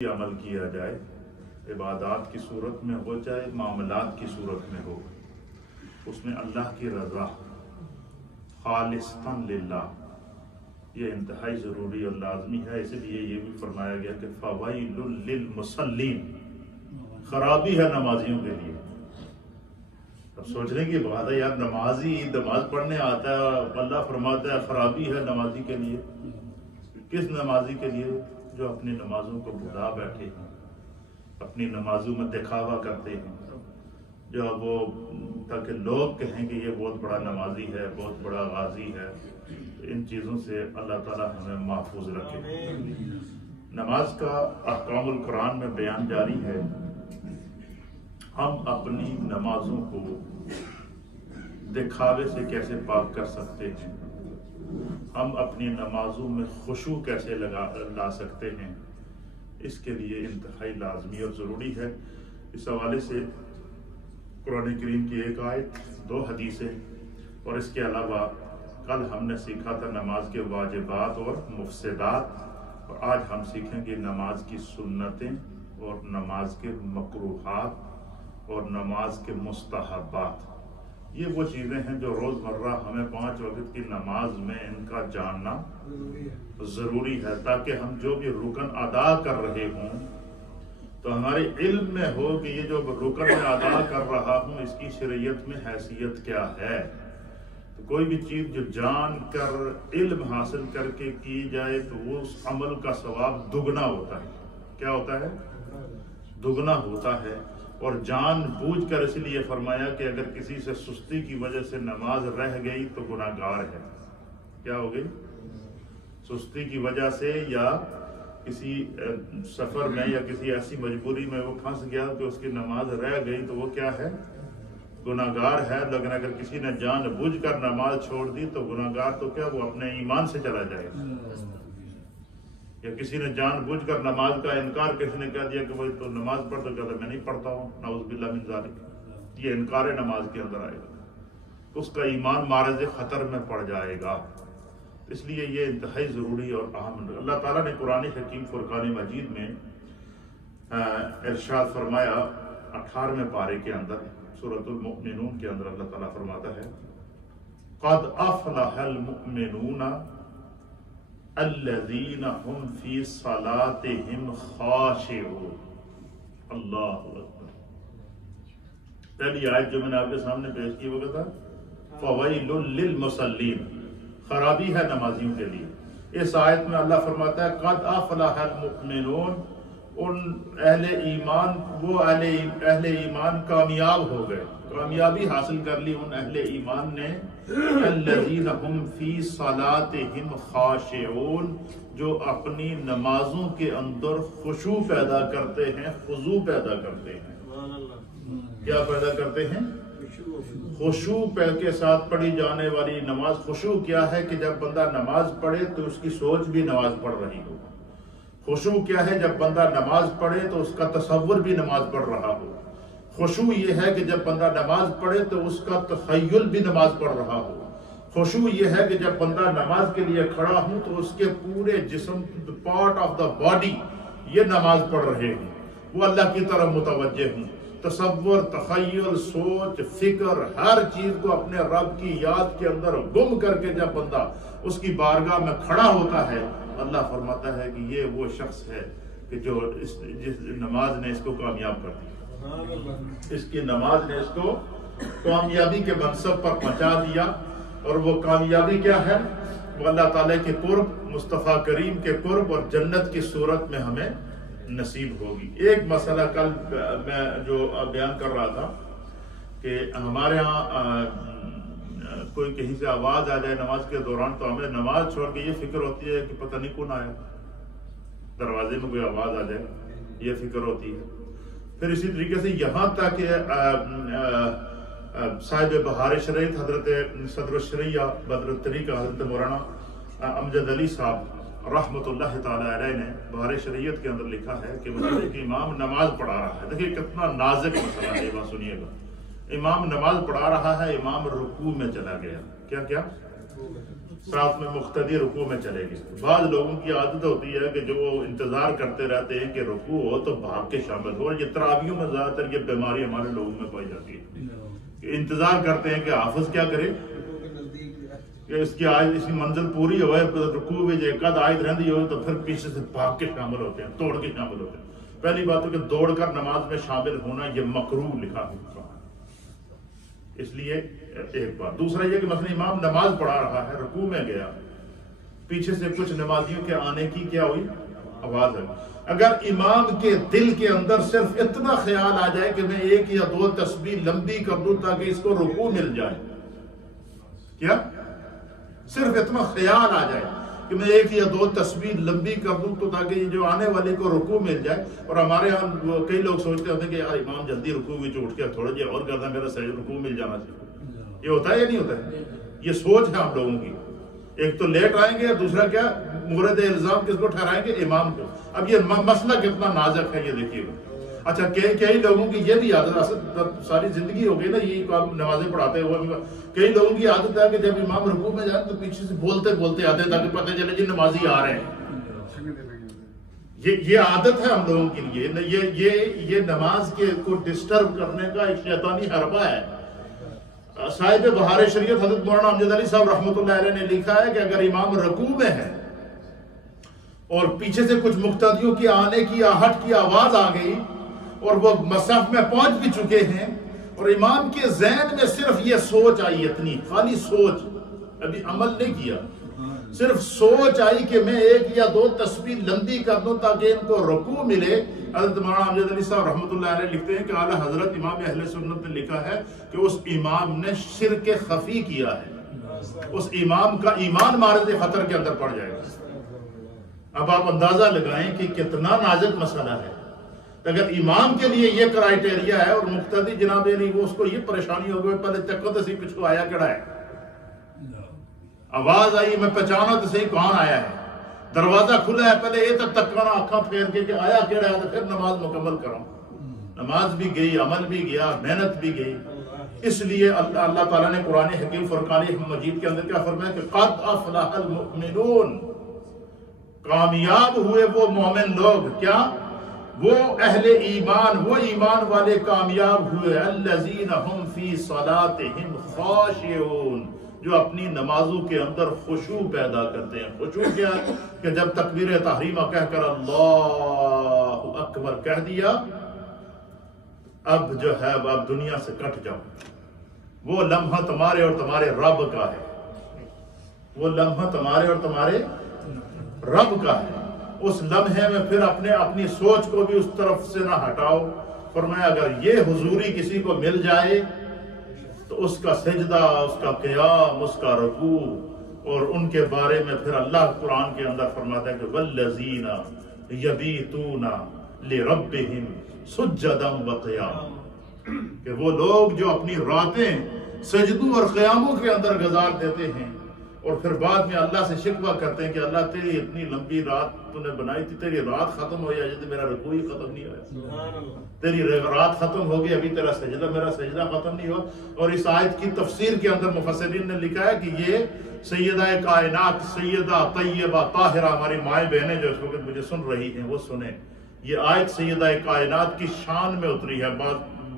عمل کیا جائے، عبادات کی صورت میں ہو چاہے معاملات کی صورت میں ہو، اس میں اللہ کی رضا خالصتاً للہ یہ انتہائی ضروری اور لازمی ہے۔ اس لیے یہ بھی فرمایا گیا کہ فویل للمصلین، خرابی ہے نمازیوں کے لیے۔ اب سوچنے کی بات ہے یار، نمازی نماز پڑھنے آتا ہے، اللہ فرماتا ہے خرابی ہے نمازی کے لیے۔ کس نمازی کے لیے؟ جو اپنی نمازوں کو بھلا بیٹھے ہیں، اپنی نمازوں میں دکھاوا کرتے ہیں، جو وہ تاکہ لوگ کہیں کہ یہ بہت بڑا نمازی ہے، بہت بڑا غازی ہے۔ ان چیزوں سے اللہ تعالیٰ ہمیں محفوظ رکھے۔ نماز کا احکام القرآن میں بیان جاری ہے۔ ہم اپنی نمازوں کو دکھاوے سے کیسے پاک کر سکتے ہیں، ہم اپنی نمازوں میں خشوع کیسے لا سکتے ہیں، اس کے لیے انتہائی لازمی اور ضروری ہے۔ اس حوالے سے قرآن کریم کی ایک آیت، 2 حدیثیں اور اس کے علاوہ کل ہم نے سیکھا تھا نماز کے واجبات اور مفسدات، اور آج ہم سیکھیں گے نماز کی سنتیں اور نماز کے مکروہات اور نماز کے مستحبات۔ یہ وہ چیزیں ہیں جو روزمرہ ہمیں 5 وقت کی نماز میں ان کا جاننا ضروری ہے، تاکہ ہم جو بھی رکن ادا کر رہے ہوں تو ہمارے علم میں ہو کہ یہ جو رکن میں ادا کر رہا ہوں اس کی شرعیت میں حیثیت کیا ہے۔ تو کوئی بھی چیز جو جان کر علم حاصل کر کے کی جائے تو وہ اس عمل کا ثواب دگنا ہوتا ہے۔ کیا ہوتا ہے؟ دگنا ہوتا ہے۔ اور جان بوجھ کر اس لیے فرمایا کہ اگر کسی سے سستی کی وجہ سے نماز رہ گئی تو گناہ گار ہے۔ کیا ہو گئی؟ سستی کی وجہ سے یا کسی سفر میں یا کسی ایسی مجبوری میں وہ پھنس گیا کہ اس کی نماز رہ گئی تو وہ کیا ہے؟ گناہ گار ہے۔ لیکن اگر کسی نے جان بوجھ کر نماز چھوڑ دی تو گناہ گار تو کیا، وہ اپنے ایمان سے چلا جائے گا۔ یا کسی نے جان بوجھ کر نماز کا انکار، کسی نے کہہ دیا کہ وہ تو نماز پڑھ، تو کہتا میں نہیں پڑھتا ہوں، نعوذ باللہ من ذالک، یہ انکار نماز کے اندر آئے گا، اس کا ایمان معرض خطر میں پڑ جائے گا۔ اس لیے یہ انتہائی ضروری اور اہم ہے۔ اللہ تعالیٰ نے قرآن حکیم فرقان مجید میں ارشاد فرمایا 18ویں پارے کے اندر، سورۃ المؤمنون کے اندر اللہ تعالیٰ فرماتا ہے قد افلح المؤمنون الذین هم فی صلاتهم خاشعون۔ اللہ اکبر۔ پہلی آیت جو میں نے آپ کے سامنے پیش کی وہ کہتا فویل للمصلین، خرابی ہے نمازیوں کے لیے۔ اس آیت میں اللہ فرماتا ہے قد افلح المؤمنون، ان اہل ایمان، وہ اہل ایمان کامیاب ہو گئے، کامیابی حاصل کر لی ان اہل ایمان نے، الذین هم فی صلاتهم خاشعون، جو اپنی نمازوں کے اندر خشوع پیدا کرتے ہیں، خضوع پیدا کرتے ہیں۔ کیا پیدا کرتے ہیں؟ خشوع کے ساتھ پڑھی جانے والی نماز۔ خشوع کیا ہے کہ جب بندہ نماز پڑھے تو اس کی سوچ بھی نماز پڑھ رہی ہو۔ خشوع کیا ہے؟ جب بندہ نماز پڑھے تو اس کا تصور بھی نماز پڑھ رہا ہو۔ خشوع یہ ہے کہ جب بندہ نماز پڑھے تو اس کا تخیل بھی نماز پڑھ رہا ہو۔ خشوع یہ ہے کہ جب بندہ نماز کے لیے کھڑا ہوں تو اس کے پورے جسم، پارٹ آف دا باڈی، یہ نماز پڑھ رہے ہوں، وہ اللہ کی طرف متوجہ ہوں۔ تصور، تخیل، سوچ، فکر، ہر چیز کو اپنے رب کی یاد کے اندر گم کر کے جب بندہ اس کی بارگاہ میں کھڑا ہوتا ہے، اللہ فرماتا ہے کہ یہ وہ شخص ہے کہ جو جس نماز نے اس کو کامیاب کر دیا، اس کی نماز نے اس کو کامیابی کے منصب پر پہنچا دیا۔ اور وہ کامیابی کیا ہے؟ وہ اللہ تعالیٰ کے قرب، مصطفیٰ کریم کے قرب اور جنت کی صورت میں ہمیں نصیب ہوگی۔ ایک مسئلہ کل میں جو بیان کر رہا تھا کہ ہمارے ہاں کوئی کہیں سے آواز آ جائے نماز کے دوران تو ہمیں نماز چھوڑ کے یہ فکر ہوتی ہے کہ پتہ نہیں کون آیا، دروازے میں کوئی آواز آ جائے یہ فکر ہوتی ہے۔ پھر اسی طریقے سے یہاں تک کہ صاحب بہار شریعت حضرت صدر الشریعہ بدر الطریقہ حضرت مولانا امجد علی صاحب رحمۃ اللہ تعالی علیہ نے بہار شریعت کے اندر لکھا ہے کہ مسجد کے امام نماز پڑھا رہا ہے۔ دیکھیے کتنا نازک مسئلہ ہے، یہ بات سنیے گا۔ امام نماز پڑھا رہا ہے، امام رکوع میں چلا گیا، کیا ساتھ میں مقتدی رکوع میں چلے گئے۔ بعض لوگوں کی عادت ہوتی ہے کہ جو وہ انتظار کرتے رہتے ہیں کہ رکوع ہو تو بھاگ کے شامل ہو، اور یہ تراویحوں میں زیادہ تر یہ بیماری ہمارے لوگوں میں پائی جاتی ہے کہ انتظار کرتے ہیں کہ حافظ کیا کرے کہ اس کی منزل پوری ہوئے، رکوع میں ایک آدھ آیت رہندی ہو تو پھر پیچھے سے بھاگ کے شامل ہوتے ہیں، توڑ کے شامل ہوتے ہیں۔ پہلی بات ہے کہ دوڑ کر نماز میں شامل ہونا یہ مکروہ لکھا ہوا ہے، اس لیے ایک بات۔ دوسرا یہ کہ مثلا امام نماز پڑھا رہا ہے، رکوع میں گیا، پیچھے سے کچھ نمازیوں کے آنے کی کیا ہوئی آواز ہے، اگر امام کے دل کے اندر صرف اتنا خیال آ جائے کہ میں ایک یا دو تسبیح لمبی کر دوں تاکہ اس کو رکوع مل جائے، کیا صرف اتنا خیال آ جائے کہ میں ایک یا دو تسبیح لمبی کر دوں تو تاکہ یہ جو آنے والے کو رکوع مل جائے، اور ہمارے ہاں کئی لوگ سوچتے ہوتے ہیں کہ یار امام جلدی رکوع میں اٹھ کے تھوڑا جہا اور کرتا ہے، میرا صحیح رکوع مل جانا چاہیے۔ یہ ہوتا ہے یا نہیں ہوتا ہے؟ یہ سوچ ہے ہم لوگوں کی، ایک تو لیٹ آئیں گے، دوسرا کیا مورد الزام کس کو ٹھہرائیں گے؟ امام کو۔ اب یہ مسئلہ کتنا نازک ہے یہ دیکھیے گا۔ اچھا کئی لوگوں کی یہ بھی عادت، ساری زندگی ہو گئی نا یہ نمازیں پڑھاتے ہوئے، کئی لوگوں کی عادت ہے کہ جب امام رکوع میں جائیں تو پیچھے سے بولتے بولتے آتے ہیں تاکہ پتہ چلے جی نمازی آ رہے ہیں۔ یہ عادت ہے ہم لوگوں کے لیے، یہ نماز کے کو ڈسٹرب کرنے کا ایک شیطانی حربہ ہے۔ صاحب بہار شریعت حضرت مولانا امجد علی صاحب رحمۃ اللہ علیہ نے لکھا ہے کہ اگر امام رکوع میں ہے اور پیچھے سے کچھ مقتدیوں کی آنے کی آہٹ کی آواز آ گئی اور وہ مصحف میں پہنچ بھی چکے ہیں اور امام کے ذہن میں صرف یہ سوچ آئی، اتنی خالی سوچ، ابھی عمل نہیں کیا، صرف سوچ آئی کہ میں ایک یا دو تسبیح لمبی کر دوں تاکہ ان کو رکوع ملے۔ حضرت مولانا امجد علی صاحب رحمۃ اللہ علیہ لکھتے ہیں کہ اعلیٰ حضرت امام اہل سنت نے لکھا ہے کہ اس امام نے شرک خفی کیا ہے، اس امام کا ایمان معرض خطر کے اندر پڑ جائے گا۔ اب آپ اندازہ لگائیں کہ کتنا نازک مسئلہ ہے۔ اگر امام کے لیے یہ کرائیٹیریا ہے اور مقتدی جناب علی وہ اس کو یہ پریشانی ہو گئی، پہلے چکو تو صحیح پچھو آیا کیڑا ہے، آواز آئی میں پہچانا تو صحیح کون آیا ہے، دروازہ کھلا ہے پہلے یہ تک کرنا آنکھاں پھیر کے کہ آیا کیڑا ہے تو پھر نماز مکمل کروں۔ نماز بھی گئی، عمل بھی گیا، محنت بھی گئی۔ اس لیے اللہ تعالیٰ نے قرآن حکیم فرقان مجید کے اندر کیا فرمایا کہ قد افلح المؤمنون، کامیاب ہوئے وہ مومن لوگ، کیا وہ اہل ایمان، وہ ایمان والے کامیاب ہوئے، الذین ہم فی صلاتہم خاشعون، جو اپنی نمازوں کے اندر خشوع پیدا کرتے ہیں۔ خشوع کیا ہے کہ جب تکبیر تحریمہ کہہ کر اللہ اکبر کہہ دیا، اب جو ہے اب دنیا سے کٹ جاؤ، وہ لمحہ تمہارے اور تمہارے رب کا ہے، وہ لمحہ تمہارے اور تمہارے رب کا ہے۔ اس لمحے میں پھر اپنی سوچ کو بھی اس طرف سے نہ ہٹاؤ۔ فرمایا اگر یہ حضوری کسی کو مل جائے تو اس کا سجدہ، اس کا قیام، اس کا رکوع، اور ان کے بارے میں پھر اللہ قرآن کے اندر فرماتا ہے کہ والذین یبیتون لربہم سجدا وقیاما، کہ وہ لوگ جو اپنی راتیں سجدوں اور قیاموں کے اندر گزار دیتے ہیں اور پھر بعد میں اللہ سے شکوہ کرتے ہیں کہ اللہ تیری اتنی لمبی رات تو نے بنائی تھی، تیری رات ختم ہو جائے، میرا رکوع ہی ختم نہیں ہوا، تیری رات ختم ہو گئی ابھی تیرا سجدہ، میرا سجدہ ختم نہیں ہوا۔ اور اس آیت کی تفسیر کے اندر مفسرین نے لکھا ہے کہ یہ سیدہ کائنات سیدہ طیبہ طاہرہ، ہماری مائیں بہنیں جو اس وقت مجھے سن رہی ہیں وہ سنیں، یہ آیت سیدہ کائنات کی شان میں اتری ہے۔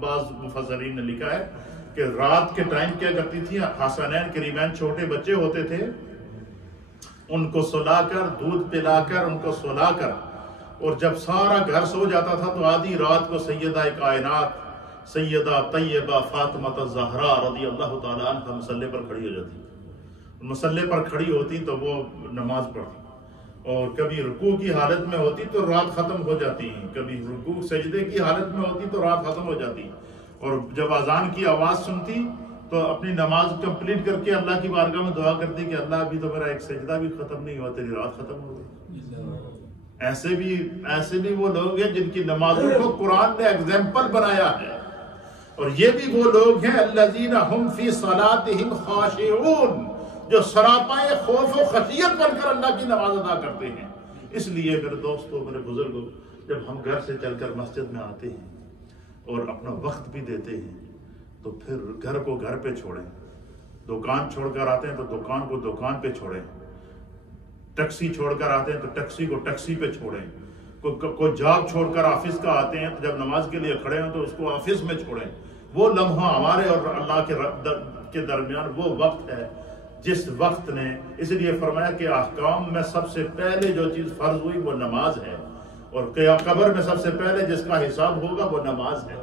بعض مفسرین نے لکھا ہے کہ رات کے ٹائم کیا کرتی تھی، حسنین کریمین چھوٹے بچے ہوتے تھے، ان کو سلا کر دودھ پلا کر ان کو سلا کر، اور جب سارا گھر سو جاتا تھا تو آدھی رات کو سیدہ کائنات سیدہ طیبہ فاطمہ الزہرا رضی اللہ تعالیٰ عنہ مصلی پر کھڑی ہو جاتی، مصلی پر کھڑی ہوتی تو وہ نماز پڑھتی، اور کبھی رکوع کی حالت میں ہوتی تو رات ختم ہو جاتی، کبھی رکوع سجدے کی حالت میں ہوتی تو رات ختم ہو جاتی، اور جب اذان کی آواز سنتی تو اپنی نماز کمپلیٹ کر کے اللہ کی بارگاہ میں دعا کرتی کہ اللہ ابھی تو میرا ایک سجدہ بھی ختم نہیں ہوا، تیری رات ختم ہو گئی۔ ایسے بھی وہ لوگ ہیں جن کی نمازوں کو قرآن نے ایگزامپل بنایا ہے، اور یہ بھی وہ لوگ ہیں الذین ہم فی صلاتہم خاشعون، جو سراپائے خوف و خشیت بن کر اللہ کی نماز ادا کرتے ہیں۔ اس لیے میرے دوستو، میرے بزرگوں، جب ہم گھر سے چل کر مسجد میں آتے ہیں اور اپنا وقت بھی دیتے ہیں تو پھر گھر کو گھر پہ چھوڑیں، دکان چھوڑ کر آتے ہیں تو دکان کو دکان پہ چھوڑیں، ٹیکسی چھوڑ کر آتے ہیں تو ٹیکسی کو ٹیکسی پہ چھوڑیں، کوئی جاب چھوڑ کر آفس کا آتے ہیں تو جب نماز کے لیے کھڑے ہوں تو اس کو آفس میں چھوڑیں۔ وہ لمحہ ہمارے اور اللہ کے درمیان وہ وقت ہے جس وقت نے، اس لیے فرمایا کہ احکام میں سب سے پہلے جو چیز فرض ہوئی وہ نماز ہے، اور قبر میں سب سے پہلے جس کا حساب ہوگا وہ نماز ہے۔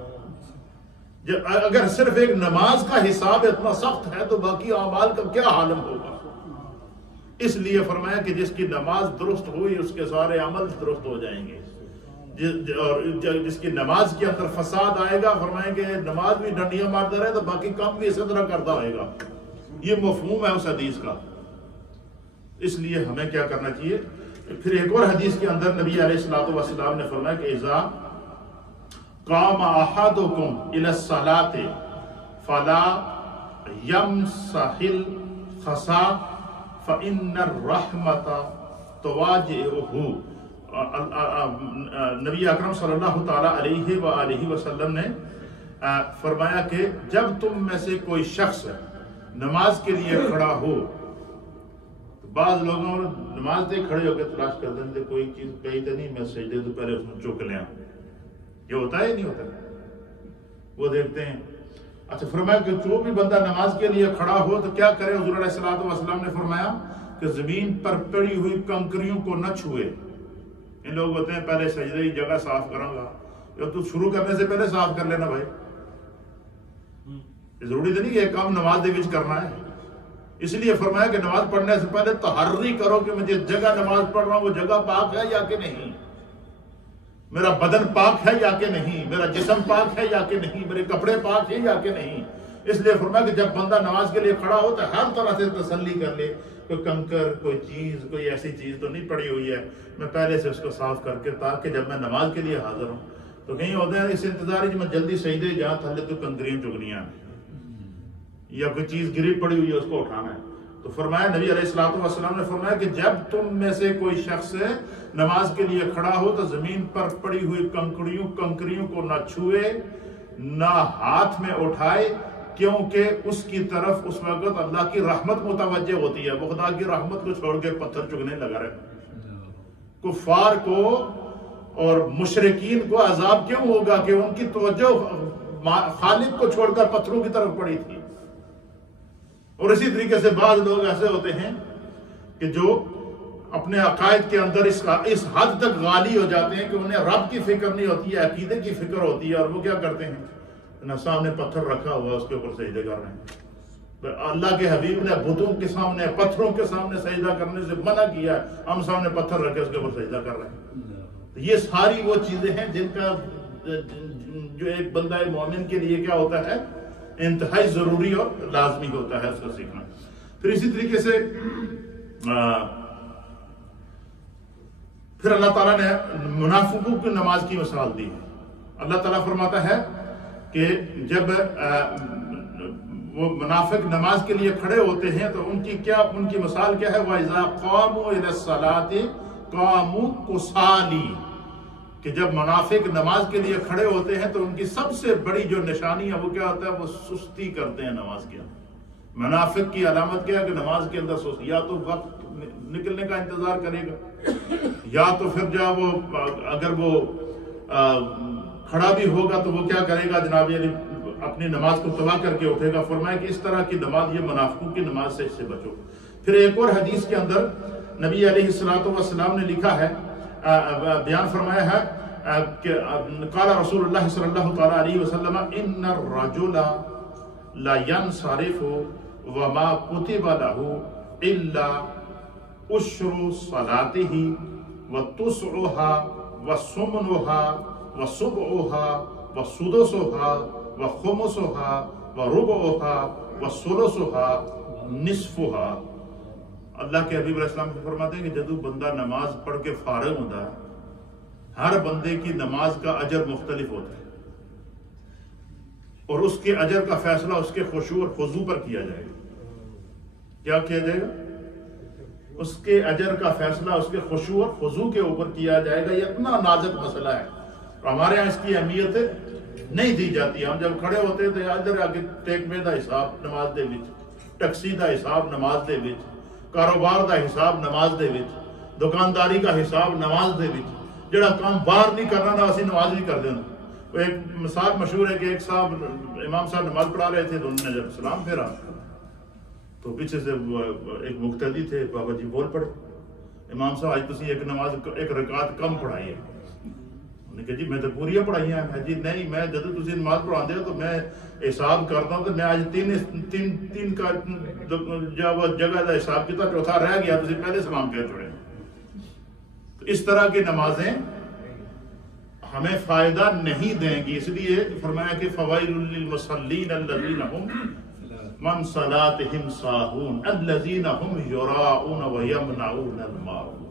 اگر صرف ایک نماز کا حساب اتنا سخت ہے تو باقی اعمال کا کیا عالم ہوگا؟ اس لیے فرمایا کہ جس کی نماز درست ہوئی اس کے سارے عمل درست ہو جائیں گے، اور جس کی نماز کے اندر فساد آئے گا، فرمائیں کہ نماز بھی ڈنڈیاں مارتا رہے تو باقی کام بھی اسی طرح کرتا رہے گا۔ یہ مفہوم ہے اس حدیث کا۔ اس لیے ہمیں کیا کرنا چاہیے؟ پھر ایک اور حدیث کے اندر نبی علیہ الصلوۃ والسلام نے فرمایا کہ اذا قام احدکم الی الصلاۃ فلا یمسح الخصا فإن الرحمۃ تواجهه۔ نبی اکرم صلی اللہ تعالی علیہ وآلہ وسلم نے فرمایا کہ جب تم میں سے کوئی شخص نماز کے لیے کھڑا ہو، تو بعض لوگوں نماز دے کھڑے ہو کے تلاش کر دیں کوئی چیز کہی تو نہیں، میں سجدے تو پہلے اس میں چوک لیا، یہ ہوتا ہے نہیں ہوتا؟ وہ دیکھتے ہیں۔ اچھا فرمایا کہ جو بھی بندہ نماز کے لیے کھڑا ہو تو کیا کرے؟ حضور علیہ الصلوۃ والسلام نے فرمایا کہ زمین پر پڑی ہوئی کنکریوں کو نہ چھوئے۔ ان لوگ ہوتے ہیں پہلے سجدے کی جگہ صاف کروں گا، یا تو شروع کرنے سے پہلے صاف کر لینا بھائی، ضروری تو نہیں کہ یہ کام نماز دے وچ کرنا ہے۔ اس لیے فرمایا کہ نماز پڑھنے سے پہلے تحری کرو کہ مجھے جگہ نماز پڑھ رہا ہوں وہ جگہ پاک ہے یا کہ نہیں، میرا بدن پاک ہے یا کہ نہیں، میرا جسم پاک ہے یا کہ نہیں، میرے کپڑے پاک ہیں یا کہ نہیں۔ اس لیے فرمایا کہ جب بندہ نماز کے لیے کھڑا ہو تو ہر طرح سے تسلی کر لے، کوئی کنکر کوئی چیز کوئی ایسی چیز تو نہیں پڑی ہوئی ہے، میں پہلے سے اس کو صاف کر کے، تاکہ جب میں نماز کے لیے حاضر ہوں تو کہیں ہوتا ہے اس انتظار میں جلدی سجدے جہاں تھلے تو کنکریاں چگنیاں یا کوئی چیز گری پڑی ہوئی ہے اس کو اٹھانا ہے۔ تو فرمایا نبی علیہ الصلوۃ والسلام نے فرمایا کہ جب تم میں سے کوئی شخص نماز کے لیے کھڑا ہو تو زمین پر پڑی ہوئی کنکریوں کو نہ چھوئے نہ ہاتھ میں اٹھائے، کیونکہ اس کی طرف اس وقت اللہ کی رحمت متوجہ ہوتی ہے۔ وہ خدا کی رحمت کو چھوڑ کے پتھر چگنے لگا رہے۔ کفار کو اور مشرکین کو عذاب کیوں ہوگا کہ ان کی توجہ خالق کو چھوڑ کر پتھروں کی طرف پڑی تھی۔ اور اسی طریقے سے بعض لوگ ایسے ہوتے ہیں کہ جو اپنے عقائد کے اندر اس حد تک غالی ہو جاتے ہیں کہ انہیں رب کی فکر نہیں ہوتی ہے، عقیدے کی فکر ہوتی ہے، اور وہ کیا کرتے ہیں نہ سامنے پتھر رکھا ہوا اس کے اوپر سجدے کر رہے ہیں۔ اللہ کے حبیب نے بتوں کے سامنے پتھروں کے سامنے سجدہ کرنے سے منع کیا ہے، ہم سامنے پتھر رکھ کے اس کے اوپر سجدہ کر رہے ہیں۔ یہ ساری وہ چیزیں ہیں جن کا جو ایک بندہ مومن کے لیے کیا ہوتا ہے، انتہائی ضروری اور لازمی ہوتا ہے اس کو سیکھنا۔ پھر اسی طریقے سے پھر اللہ تعالیٰ نے منافقوں کی نماز کی مثال دی ہے۔ اللہ تعالیٰ فرماتا ہے کہ جب وہ منافق نماز کے لیے کھڑے ہوتے ہیں تو ان کی مثال کیا ہے؟ وَإِذَا قَامُوا إِلَى الصَّلَاةِ قَامُوا كُسَالِي، کہ جب منافق نماز کے لیے کھڑے ہوتے ہیں تو ان کی سب سے بڑی جو نشانی ہے وہ کیا ہوتا ہے؟ وہ سستی کرتے ہیں نماز کے اندر۔ منافق کی علامت کیا ہے کہ نماز کے اندر سستی، یا تو وقت نکلنے کا انتظار کرے گا، یا تو پھر جب وہ اگر وہ کھڑا بھی ہوگا تو وہ کیا کرے گا جناب، یعنی اپنی نماز کو تباہ کر کے اٹھے گا۔ فرمایا کہ اس طرح کی نماز، یہ منافقوں کی نماز سے اس سے بچو۔ پھر ایک اور حدیث کے اندر نبی علیہ الصلوۃ والسلام نے لکھا ہے، بیان فرمایا ہے کہ قال رسول اللہ صلی اللہ تعالی علیہ وسلم ان الرجل لا ينصرف وما كتب له الا عشر صلاته وتسعها وثمنها وسبعها وسدسها وخمسها وربعها وثلثها نصفها۔ اللہ کے حبیب علیہ السلام کو فرماتے ہیں کہ جدو بندہ نماز پڑھ کے فارغ ہوتا ہے، ہر بندے کی نماز کا اجر مختلف ہوتا ہے، اور اس کے اجر کا فیصلہ اس کے خشوع اور خضوع پر کیا جائے گا۔ کیا کیا جائے گا؟ اس کے اجر کا فیصلہ اس کے خشوع اور خضوع کے اوپر کیا جائے گا۔ یہ اتنا نازک مسئلہ ہے، ہمارے ہاں اس کی اہمیت نہیں دی جاتی۔ ہم جب کھڑے ہوتے ہیں تو ادھر آگے ٹیک میں دا حساب نماز دے وچ ٹیکسی دا حساب نماز دے وچ، کاروبار دا حساب نماز دے وچ، دکانداری کا حساب نماز دے وچ، جڑا کام باہر نہیں کرنا نا اسی نماز نہیں کر دینا۔ ایک مثال مشہور ہے کہ ایک صاحب امام صاحب نماز پڑھا رہے تھے تو انہوں نے جب سلام پھیرا تو پیچھے سے ایک مقتدی تھے، بابا جی بول پڑے امام صاحب آج تسی ایک نماز ایک رکعت کم پڑھائی ہے۔ انہوں نے کہا جی میں تو پوری پڑھائی ہیں۔ میں جی نہیں، میں جب تسی نماز پڑھا دے تو میں حساب کرتا ہوں تو میں آج تین کا جب جگہ کا حساب کیا چوتھا رہ گیا، تسی پہلے سلام پھیر چھوڑے۔ تو اس طرح کی نمازیں ہمیں فائدہ نہیں دیں گی، اس لیے فرمایا کہ فوائل للمصلین الذین هم من صلاتهم ساہون الذین هم یراؤون ویمنعون الماعون،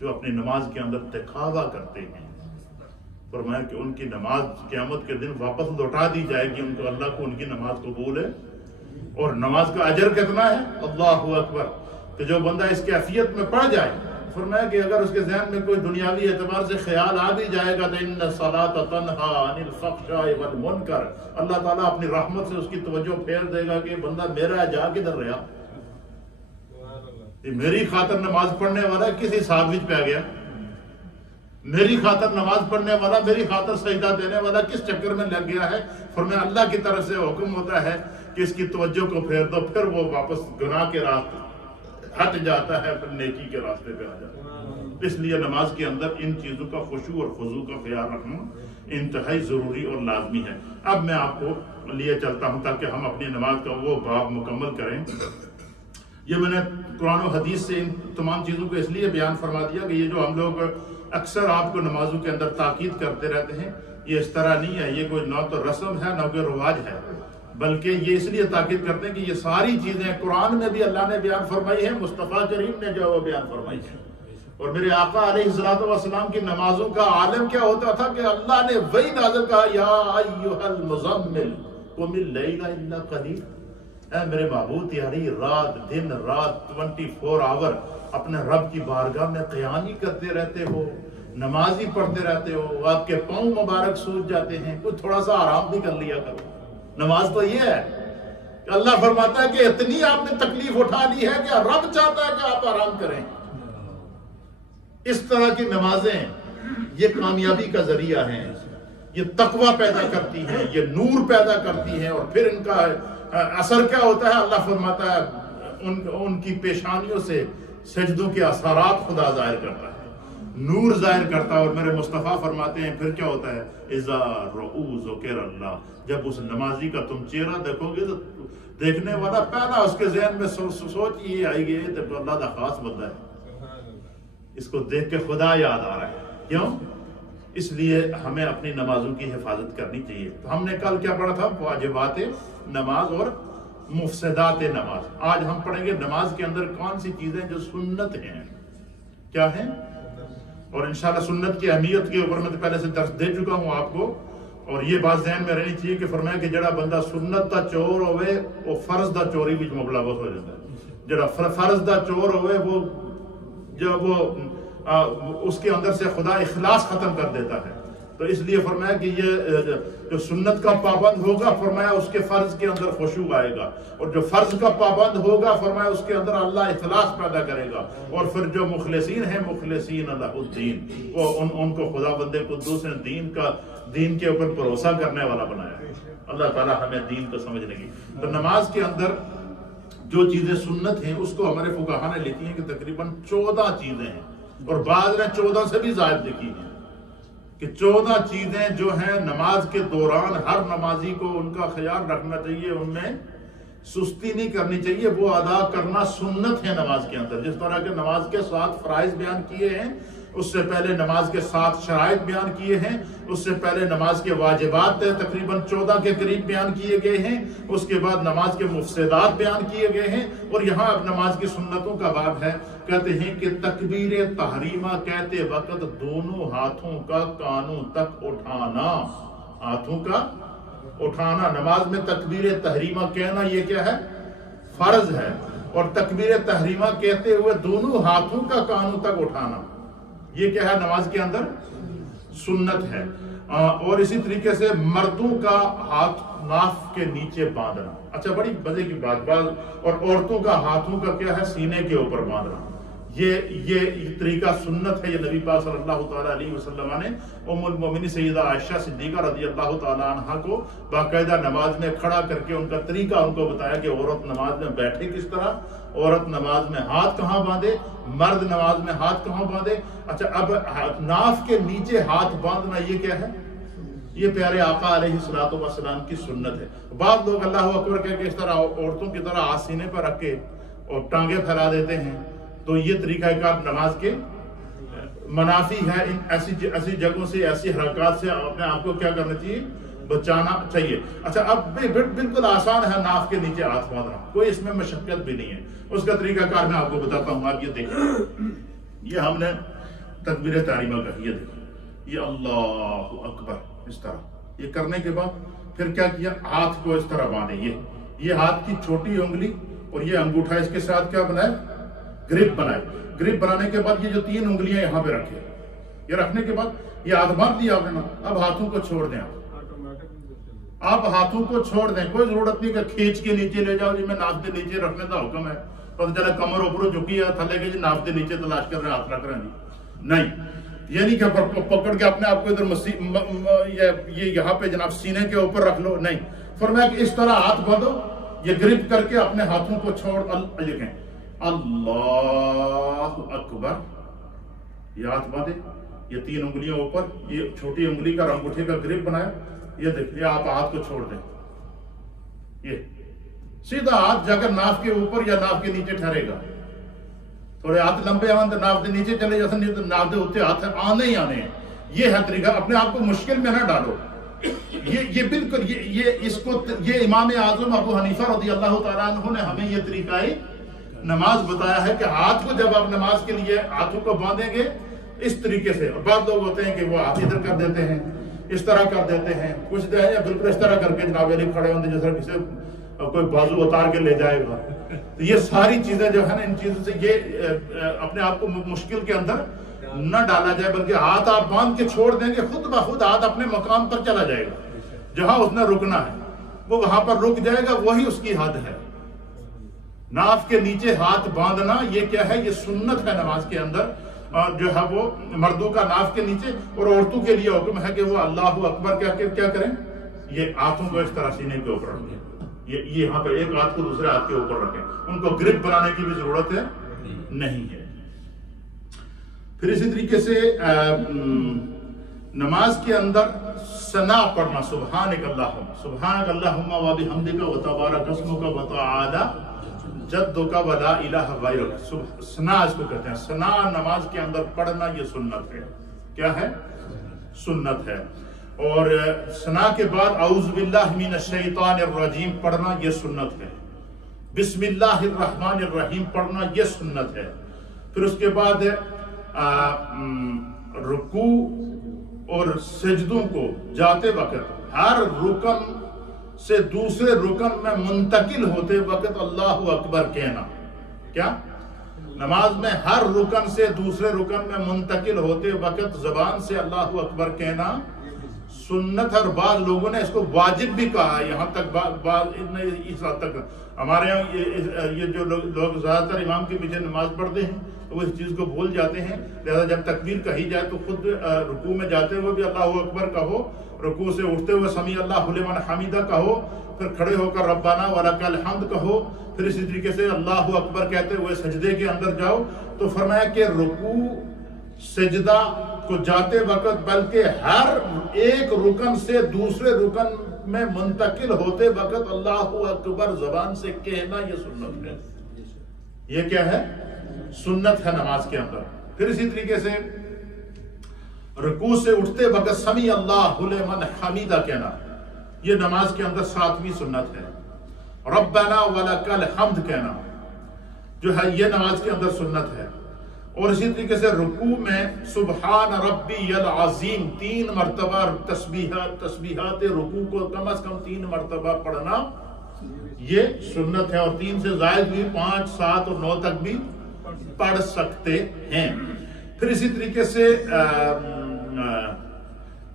جو اپنی نماز کے اندر دکھاوا کرتے ہیں، فرمایا کہ ان کی نماز قیامت کے دن واپس لوٹا دی جائے گی ان کو، اللہ کو ان کی نماز قبول ہے۔ اور نماز کا اجر کتنا ہے؟ اللہ اکبر۔ کہ جو بندہ اس کیفیت میں پڑ جائے، فرمایا کہ اگر اس کے ذہن میں کوئی دنیاوی اعتبار سے خیال آ بھی جائے گا تو ان الصلاۃ تنہا عن الفحشاء والمنکر، اللہ تعالیٰ اپنی رحمت سے اس کی توجہ پھیر دے گا کہ بندہ میرا جا کدھر رہا، میری خاطر نماز پڑھنے والا کس حساب وچ پہ گیا، میری خاطر نماز پڑھنے والا، میری خاطر سجدہ دینے والا کس چکر میں لگ گیا ہے۔ فرمایا اللہ کی طرف سے حکم ہوتا ہے کہ اس کی توجہ کو پھیر دو، پھر وہ واپس گناہ کے راستے ہٹ جاتا ہے، پھر نیکی کے راستے پہ آ جاتا ہے۔ اس لیے نماز کے اندر ان چیزوں کا خشوع اور خضوع کا خیال رکھنا انتہائی ضروری اور لازمی ہے۔ اب میں آپ کو لیے چلتا ہوں تاکہ ہم اپنی نماز کا وہ باب مکمل کریں۔ یہ میں نے قرآن و حدیث سے ان تمام چیزوں کو اس لیے بیان فرما دیا کہ یہ جو ہم لوگ اکثر آپ کو نمازوں کے اندر تاکید کرتے رہتے ہیں، یہ اس طرح نہیں ہے، یہ کوئی نہ تو رسم ہے نہ کوئی رواج ہے، بلکہ یہ اس لیے تاکید کرتے ہیں کہ یہ ساری چیزیں قرآن میں بھی اللہ نے بیان فرمائی ہے، مصطفیٰ کریم نے جو وہ بیان فرمائی ہے۔ اور میرے آقا علیہ الصلوۃ والسلام کی نمازوں کا عالم کیا ہوتا تھا کہ اللہ نے وہی نازل کہا یا ایھا المزمل قم اللیل الا قلیلا، اے میرے معبود تیاری رات دن رات 24 آور اپنے رب کی بارگاہ میں قیام ہی کرتے رہتے ہو، نماز ہی پڑھتے رہتے ہو، آپ کے پاؤں مبارک سوج جاتے ہیں، کچھ تھوڑا سا آرام بھی کر لیا کرو۔ نماز تو یہ ہے کہ اللہ فرماتا ہے کہ اتنی آپ نے تکلیف اٹھا لی ہے کہ رب چاہتا ہے کہ آپ آرام کریں۔ اس طرح کی نمازیں یہ کامیابی کا ذریعہ ہیں، یہ تقوی پیدا کرتی ہیں، یہ نور پیدا کرتی ہیں، اور پھر ان کا اثر کیا ہوتا ہے؟ اللہ فرماتا ہے ان کی پیشانیوں سے سجدوں کے اثرات خدا ظاہر کرتا ہے، نور ظاہر کرتا ہے۔ اور میرے مصطفیٰ فرماتے ہیں پھر کیا ہوتا ہے؟ اذا رؤوا ذکر اللہ، جب اس نمازی کا تم چہرہ دیکھو گے تو دیکھنے والا پہلا اس کے ذہن میں سوچ یہ آئے گی تو اللہ کا خاص بندہ ہے، اس کو دیکھ کے خدا یاد آ رہا ہے۔ کیوں؟ اس لیے ہمیں اپنی نمازوں کی حفاظت کرنی چاہیے۔ تو ہم نے کل کیا پڑھا تھا؟ واجبات نماز اور مفسدات نماز۔ آج ہم پڑھیں گے نماز کے اندر کون سی چیزیں جو سنت ہیں، کیا ہیں، اور انشاءاللہ سنت کی اہمیت کے اوپر میں تو پہلے سے درس دے چکا ہوں آپ کو، اور یہ بات ذہن میں رہنی چاہیے کہ فرمایا کہ جڑا بندہ سنت دا چور ہوئے وہ فرض دا چوری بھی ملوث ہو جاتا ہے۔ جڑا فرض دا چور ہوئے وہ جب وہ اس کے اندر سے خدا اخلاص ختم کر دیتا ہے۔ تو اس لیے فرمایا کہ یہ جو سنت کا پابند ہوگا، فرمایا اس کے فرض کے اندر خشوع آئے گا، اور جو فرض کا پابند ہوگا فرمایا اس کے اندر اللہ اخلاص پیدا کرے گا، اور پھر جو مخلصین ہیں مخلصین اللہ الدین، وہ ان کو خدا بندے قدوس نے دین کے اوپر بھروسہ کرنے والا بنایا۔ اللہ تعالیٰ ہمیں دین کو سمجھنے کی۔ تو نماز کے اندر جو چیزیں سنت ہیں اس کو ہمارے فقہا نے لکھی ہیں کہ تقریباً 14 چیزیں ہیں، اور بعض نے 14 سے بھی زائد لکھی ہیں کہ 14 چیزیں جو ہیں نماز کے دوران ہر نمازی کو ان کا خیال رکھنا چاہیے، ان میں سستی نہیں کرنی چاہیے، وہ ادا کرنا سنت ہے نماز کے اندر۔ جس طرح کہ نماز کے 7 فرائض بیان کیے ہیں، اس سے پہلے نماز کے 7 شرائط بیان کیے ہیں، اس سے پہلے نماز کے واجبات تقریباً 14 کے قریب بیان کیے گئے ہیں، اس کے بعد نماز کے مفسدات بیان کیے گئے ہیں، اور یہاں اب نماز کی سنتوں کا باب ہے۔ کہتے ہیں کہ تکبیر تحریمہ کہتے وقت دونوں ہاتھوں کا کانوں تک اٹھانا، ہاتھوں کا اٹھانا، نماز میں تکبیر تحریمہ کہنا یہ کیا ہے؟ فرض ہے، اور تکبیر تحریمہ کہتے ہوئے دونوں ہاتھوں کا کانوں تک اٹھانا یہ کیا ہے؟ نماز کے اندر سنت ہے۔ اور اسی طریقے سے مردوں کا ہاتھ ناف کے نیچے باندھنا. اچھا بڑی مزے کی بات. اور عورتوں کا ہاتھوں کا کیا ہے؟ سینے کے اوپر باندھنا. یہ طریقہ سنت ہے. یہ نبی پاک صلی اللہ تعالیٰ علیہ وسلم نے ام المومنین سیدہ عائشہ صدیقہ رضی اللہ تعالیٰ عنہ کو باقاعدہ نماز میں کھڑا کر کے ان کا طریقہ ان کو بتایا کہ عورت نماز میں بیٹھے کس طرح, عورت نماز میں ہاتھ کہاں باندھے, مرد نماز میں ہاتھ کہاں باندھے. اچھا اب ناف کے نیچے ہاتھ باندھنا یہ کیا ہے؟ یہ پیارے آقا علیہ الصلوۃ والسلام کی سنت ہے. بعض لوگ اللہ اکبر کہہ کے اس طرح عورتوں کی طرح ہاتھ سینے پر رکھ کے اور ٹانگیں پھیلا دیتے ہیں, تو یہ طریقہ کار نماز کے منافی ہے. ان ایسی جگہوں سے, ایسی حرکات سے اپنے آپ کو کیا کرنا چاہیے؟ بچانا چاہیے. اچھا اب بالکل آسان ہے ناف کے نیچے ہاتھ باندھنا, کوئی اس میں مشقت بھی نہیں ہے. اس کا طریقہ کار میں آپ کو بتاتا ہوں. آپ یہ دیکھیں, یہ ہم نے تکبیر تحریمہ کہی ہے. دیکھیں یہ اللہ اکبر اس طرح, یہ کرنے کے بعد پھر کیا کیا؟ ہاتھ کو اس طرح باندھے. یہ ہاتھ کی چھوٹی انگلی اور یہ انگوٹھا اس کے ساتھ کیا بنائے؟ گرپ بنائے. گرپ بنانے کے بعد یہ جو 3 انگلیاں یہاں پہ رکھے, یہ رکھنے کے بعد یہ ہاتھ باندھ دیا آپ نے. اب ہاتھوں کو چھوڑ دیں. آپ ہاتھوں کو چھوڑ دیں. کوئی ضرورت نہیں کہ کھینچ کے نیچے لے جاؤ. جی میں ناف کے نیچے رکھنے کا حکم ہے, پتہ چلا کمر اوپر جھکی ہے تھلے کے, جی ناف کے نیچے تلاش کر رہے ہیں, ہاتھ رکھ رہے ہیں. جی نہیں, یہ نہیں کہ پکڑ کے اپنے آپ کو ادھر یہ یہاں پہ جناب سینے کے اوپر رکھ لو. نہیں, فرمایا کہ اس طرح ہاتھ باندھو, یہ گرپ کر کے اپنے ہاتھوں کو چھوڑ. لکھیں اللہ اکبر, یہ ہاتھ باندھے, یہ 3 انگلیاں اوپر, یہ چھوٹی انگلی کا انگوٹھے کا گرپ بنایا. یہ دیکھیے آپ ہاتھ کو چھوڑ دیں. یہ سیدھا ہاتھ جا کر ناف کے اوپر یا ناف کے نیچے ٹھہرے گا. تھوڑے ہاتھ لمبے آن تو ناف کے نیچے چلے جاتے, نہیں تو ناف کے اوپر ہاتھ آنے ہی آنے ہیں. یہ ہے طریقہ. اپنے آپ کو مشکل میں نہ ڈالو. یہ بالکل یہ امام اعظم ابو حنیفہ رضی اللہ تعالیٰ عنہ نے ہمیں یہ طریقہ نماز بتایا ہے کہ ہاتھ کو جب آپ نماز کے لیے ہاتھوں کو باندھیں گے اس طریقے سے. اور بعض لوگ ہوتے ہیں کہ وہ ہاتھ ادھر کر دیتے ہیں, اس طرح کر دیتے ہیں, کچھ جو ہے بالکل اس طرح کر کے جناب علی کھڑے ہوتے ہیں جیسے کسی کوئی بازو اتار کے لے جائے گا. تو یہ ساری چیزیں جو ہے نا, ان چیزوں سے یہ اپنے آپ کو مشکل کے اندر نہ ڈالا جائے, بلکہ ہاتھ آپ باندھ کے چھوڑ دیں گے, خود بخود ہاتھ اپنے مقام پر چلا جائے گا. جہاں اس نے رکنا ہے وہ وہاں پر رک جائے گا, وہی اس کی حد ہے. ناف کے نیچے ہاتھ باندھنا یہ کیا ہے؟ یہ سنت ہے نماز کے اندر. جو ہے وہ مردوں کا ناف کے نیچے, اور عورتوں کے لیے حکم ہے کہ وہ اللہ اکبر کیا کریں؟ یہ ہاتھوں کو اس طرح سینے کے اوپر رکھیں. یہ یہاں پہ ایک ہاتھ کو دوسرے ہاتھ کے اوپر رکھیں. ان کو گرپ بنانے کی بھی ضرورت ہے نہیں ہے. پھر اسی طریقے سے نماز کے اندر ثنا پڑھنا, سبحانک اللہم و بحمدک و تبارک اسمک و تعالی جدک و لا الہ غیرک. ثنا اس کو کہتے ہیں. ثنا نماز کے اندر پڑھنا یہ سنت ہے. کیا ہے؟ سنت ہے. اور ثنا کے بعد اعوذ باللہ من الشیطان الرجیم پڑھنا یہ سنت ہے. بسم اللہ الرحمن الرحیم پڑھنا یہ سنت ہے. پھر اس کے بعد رکوع اور سجدوں کو جاتے وقت ہر رکن سے دوسرے رکن میں منتقل ہوتے وقت اللہ اکبر کہنا. کیا؟ نماز میں ہر رکن سے دوسرے رکن میں منتقل ہوتے وقت زبان سے اللہ اکبر کہنا سنت ہے. اور بعض لوگوں نے اس کو واجب بھی کہا. یہاں تک اس حد تک ہمارے یہاں یہ جو لوگ زیادہ تر امام کے پیچھے نماز پڑھتے ہیں وہ اس چیز کو بھول جاتے ہیں. لہذا جب تکبیر کہی جائے تو خود رکوع میں جاتے ہوئے بھی اللہ اکبر کہو, رکوع سے اٹھتے ہوئے سمیع اللہ لمن حمیدہ کہو, پھر کھڑے ہو کر ربنا ولک الحمد کہو, پھر اسی طریقے سے اللہ اکبر کہتے ہوئے سجدے کے اندر جاؤ. تو فرمایا کہ رکوع سجدہ کو جاتے وقت بلکہ ہر ایک رکن سے دوسرے رکن میں منتقل ہوتے وقت اللہ اکبر زبان سے کہنا یہ سنت ہے. یہ کیا ہے؟ سنت ہے نماز کے اندر. پھر اسی طریقے سے رکوع سے اٹھتے وقت سمیع اللہ لمن حمیدہ کہنا یہ نماز کے اندر 7ویں سنت ہے. ربنا ولک الحمد کہنا جو ہے یہ نماز کے اندر سنت ہے. اور اسی طریقے سے رکوع میں سبحان ربی العظیم 3 مرتبہ تسبیحات رکوع کو کم از کم 3 مرتبہ پڑھنا یہ سنت ہے. اور 3 سے زائد بھی 5, 7 اور 9 تک بھی پڑھ سکتے ہیں. پھر اسی طریقے سے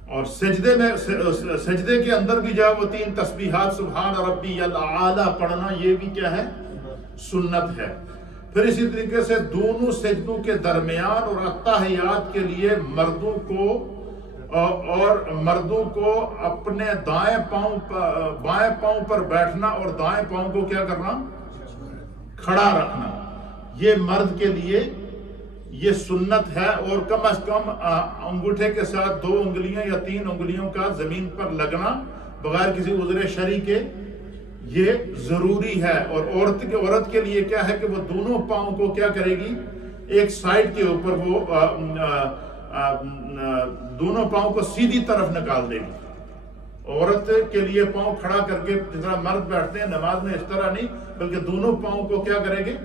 اور سجدے کے اندر بھی جو ہے وہ 3 تسبیحات سبحان ربی الاعلی پڑھنا یہ بھی کیا ہے؟ سنت ہے۔ پھر اسی طریقے سے دونوں سجدوں کے درمیان اور اتحیات کے لیے مردوں کو اپنے بائیں پاؤں پر بیٹھنا اور دائیں پاؤں کو کیا کرنا؟ کھڑا رکھنا، یہ مرد کے لیے یہ سنت ہے، اور کم از کم انگوٹھے کے ساتھ 2 انگلیاں یا 3 انگلیوں کا زمین پر لگنا بغیر کسی عذر شرعی کے یہ ضروری ہے۔ اور عورت کے لیے کیا ہے کہ وہ دونوں پاؤں کو کیا کرے گی؟ ایک سائڈ کے اوپر وہ دونوں پاؤں کو سیدھی طرف نکال دے گی۔ عورت کے لیے پاؤں کھڑا کر کے جس طرح مرد بیٹھتے ہیں نماز میں اس طرح نہیں، بلکہ دونوں پاؤں کو کیا کرے گی؟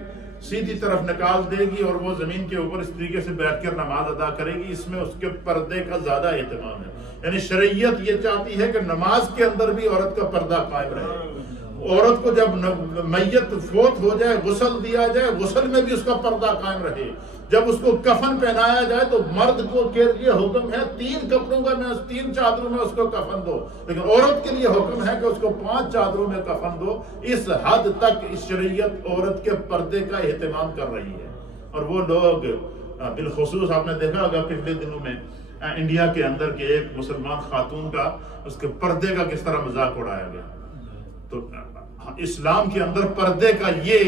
سیدھی طرف نکال دے گی، اور وہ زمین کے اوپر اس طریقے سے بیٹھ کر نماز ادا کرے گی۔ اس میں اس کے پردے کا زیادہ اہتمام ہے، یعنی شریعت یہ چاہتی ہے کہ نماز کے اندر بھی عورت کا پردہ قائم رہے۔ عورت کو جب میت فوت ہو جائے، غسل دیا جائے، غسل میں بھی اس کا پردہ قائم رہے۔ جب اس کو کفن پہنایا جائے تو مرد کو یہ حکم ہے 3 کپڑوں کا میں 3 چادروں میں اس کو کفن دو، لیکن عورت کے لیے حکم ہے کہ اس کو 5 چادروں میں کفن دو۔ اس حد تک اس شریعت عورت کے پردے کا اہتمام کر رہی ہے۔ اور وہ لوگ بالخصوص آپ نے دیکھا ہوگا پچھلے دنوں میں انڈیا کے اندر کے ایک مسلمان خاتون کا اس کے پردے کا کس طرح مذاق اڑایا گیا۔ تو اسلام کے اندر پردے کا یہ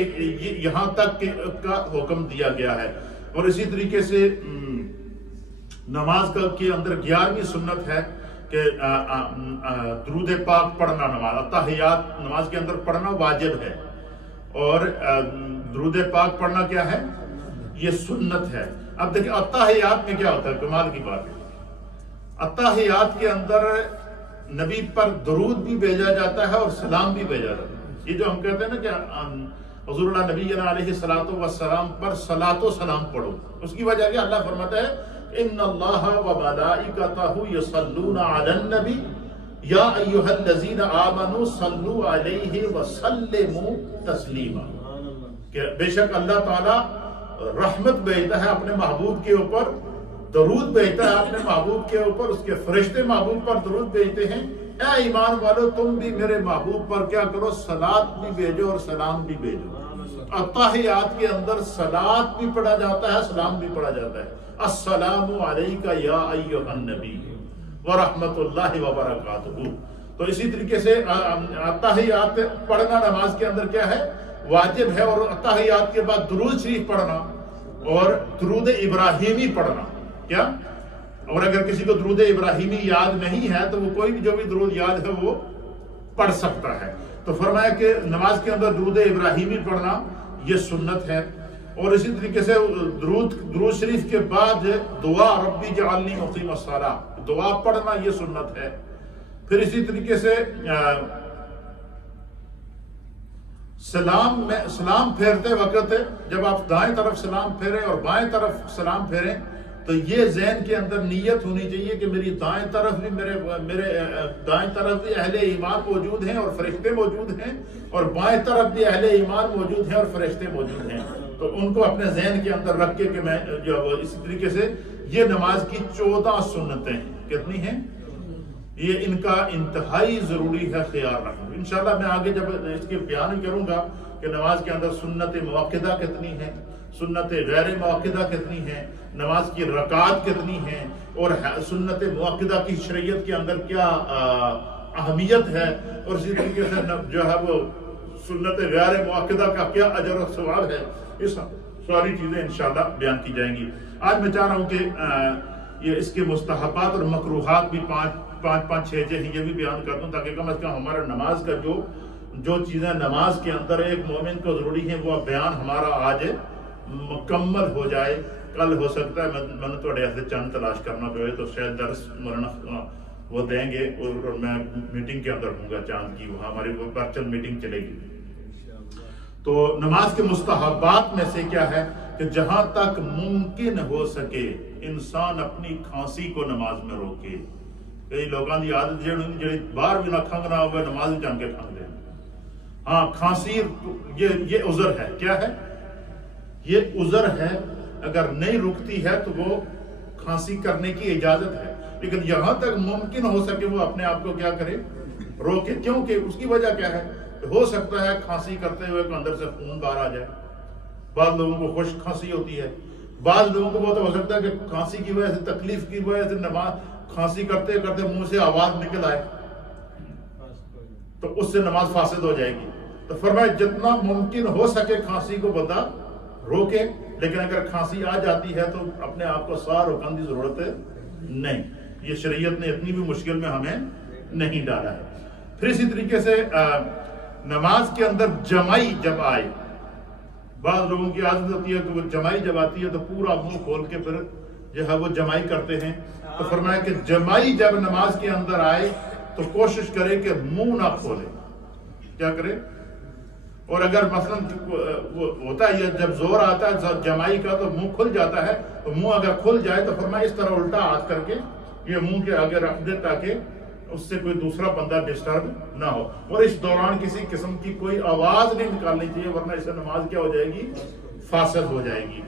یہاں تک کا حکم دیا گیا ہے۔ اور اسی طریقے سے نماز کے اندر 11ویں سنت ہے کہ درود پاک پڑھنا، نماز اتحیات نماز کے اندر پڑھنا واجب ہے، اور درود پاک پڑھنا کیا ہے؟ یہ سنت ہے۔ اب دیکھیں اتحیات میں کیا ہوتا ہے، کمال کی بات ہے، اتحیات کے اندر نبی پر درود بھی بھیجا جاتا ہے اور سلام بھی بھیجا جاتا ہے۔ یہ جو ہم کہتے ہیں نا کہ حضور اللہ نبی علیہ السلام پر صلاۃ و سلام پڑھو، اس کی وجہ کہ اللہ فرماتا ہے ان اللہ و ملائکتہ یصلون علی النبی یا ایھا الذین آمنوا صلوا علیہ وسلموا تسلیما، کہ بے شک اللہ تعالی رحمت بھیجتا ہے اپنے محبوب کے اوپر، درود بھیجتا ہے اپنے محبوب کے اوپر، اس کے فرشتے محبوب پر درود بھیجتے ہیں۔ اے ایمان والو تم بھی میرے محبوب پر کیا کرو؟ صلاۃ بھی بھیجو اور سلام بھی بھیجو۔ اتحیات کے اندر صلاۃ بھی پڑھا جاتا ہے، سلام بھی پڑھا جاتا ہے۔ السلام علیکہ یا ایھا النبی ورحمۃ اللہ وبرکاتہ۔ تو اسی طریقے سے اتحیات پڑھنا نماز کے اندر کیا ہے؟ واجب ہے، اور اتحیات کے بعد درود شریف پڑھنا اور درود ابراہیمی پڑھنا کیا؟ اور اگر کسی کو درود ابراہیمی یاد نہیں ہے تو وہ کوئی بھی جو بھی درود یاد ہے وہ پڑھ سکتا ہے۔ تو فرمایا کہ نماز کے اندر درود ابراہیمی پڑھنا یہ سنت ہے، اور اسی طریقے سے درود شریف کے بعد دعا ربی جعلنی مقیم الصلاۃ دعا پڑھنا یہ سنت ہے۔ پھر اسی طریقے سے سلام پھیرتے وقت جب آپ دائیں طرف سلام پھیریں اور بائیں طرف سلام پھیریں تو یہ ذہن کے اندر نیت ہونی چاہیے کہ میری دائیں طرف بھی میرے دائیں طرف بھی اہل ایمان موجود ہیں اور فرشتے موجود ہیں، اور بائیں طرف بھی اہل ایمان موجود ہیں اور فرشتے موجود ہیں۔ تو ان کو اپنے ذہن کے اندر رکھ کے کہ میں جو اسی طریقے سے یہ نماز کی 14 سنتیں کتنی ہیں، یہ ان کا انتہائی ضروری ہے خیال رکھنا۔ انشاءاللہ میں آگے جب اس کے بیان کروں گا کہ نماز کے اندر سنت مؤکدہ کتنی ہیں، سنت غیر مؤکدہ کتنی ہیں، نماز کی رکعات کتنی ہیں، اور سنت مؤکدہ کی شریعت کے اندر کیا اہمیت ہے، اور اسی طریقے سے جو ہے وہ سنت غیر مؤکدہ کا کیا اجر و ثواب ہے، یہ ساری چیزیں انشاءاللہ بیان کی جائیں گی۔ آج میں چاہ رہا ہوں کہ یہ اس کے مستحبات اور مکروہات بھی 5 6 ہیں، یہ بھی بیان کر دوں تاکہ کم از کم ہمارا نماز کا جو چیزیں نماز کے اندر ایک مومن کو ضروری ہیں وہ بیان ہمارا آج مکمل ہو جائے۔ کل ہو سکتا ہے میں نے تھوڑے ایسے چند تلاش کرنا جو ہے تو شاید درس مولانا وہ دیں گے، اور میں میٹنگ کے اندر ہوں گا چاند کی، وہاں ہماری وہ ورچوئل میٹنگ چلے گی۔ تو نماز کے مستحبات میں سے کیا ہے کہ جہاں تک ممکن ہو سکے انسان اپنی کھانسی کو نماز میں روکے۔ کئی لوگوں کی عادت جڑی باہر بھی نہ کھنگ نہ ہوگا نماز جان کے کھنگ دیں۔ ہاں کھانسی یہ عذر ہے، کیا ہے؟ یہ عذر ہے، اگر نہیں رکتی ہے تو وہ کھانسی کرنے کی اجازت ہے، لیکن یہاں تک ممکن ہو سکے وہ اپنے آپ کو کیا کرے، روکے. کیونکہ اس کی وجہ کیا ہے؟ ہو سکتا ہے کھانسی کرتے ہوئے اندر سے خون باہر آ جائے. بعض لوگوں کو خشک کھانسی ہوتی ہے، بعض لوگوں کو بہت ہو سکتا ہے کہ کھانسی کی وجہ سے، تکلیف کی وجہ سے نماز کھانسی کرتے کرتے منہ سے آواز نکل آئے تو اس سے نماز فاسد ہو جائے گی. تو فرمایا جتنا ممکن ہو سکے کھانسی کو بندہ روکے، لیکن اگر کھانسی آ جاتی ہے تو اپنے آپ کو سار روکنے کی ضرورت نہیں. یہ شریعت نے اتنی بھی مشکل میں ہمیں نہیں ڈالا ہے. پھر اسی طریقے سے نماز کے اندر جمائی جب آئے، بعض لوگوں کی عادت ہوتی ہے کہ وہ جمائی جب آتی ہے تو پورا منہ کھول کے پھر جو ہے وہ جمائی کرتے ہیں. تو فرمایا کہ جمائی جب نماز کے اندر آئے تو کوشش کرے کہ منہ نہ کھولے. کیا کرے؟ اور اگر مثلا ہوتا ہے جب زور آتا ہے جمائی کا تو منہ کھل جاتا ہے، تو منہ اگر کھل جائے تو فرمایا اس طرح الٹا ہاتھ کر کے یہ منہ کے آگے رکھ دے تاکہ اس سے کوئی دوسرا بندہ ڈسٹرب نہ ہو. اور اس دوران کسی قسم کی کوئی آواز نہیں نکالنی چاہیے، ورنہ اس سے نماز کیا ہو جائے گی؟ فاسد ہو جائے گی.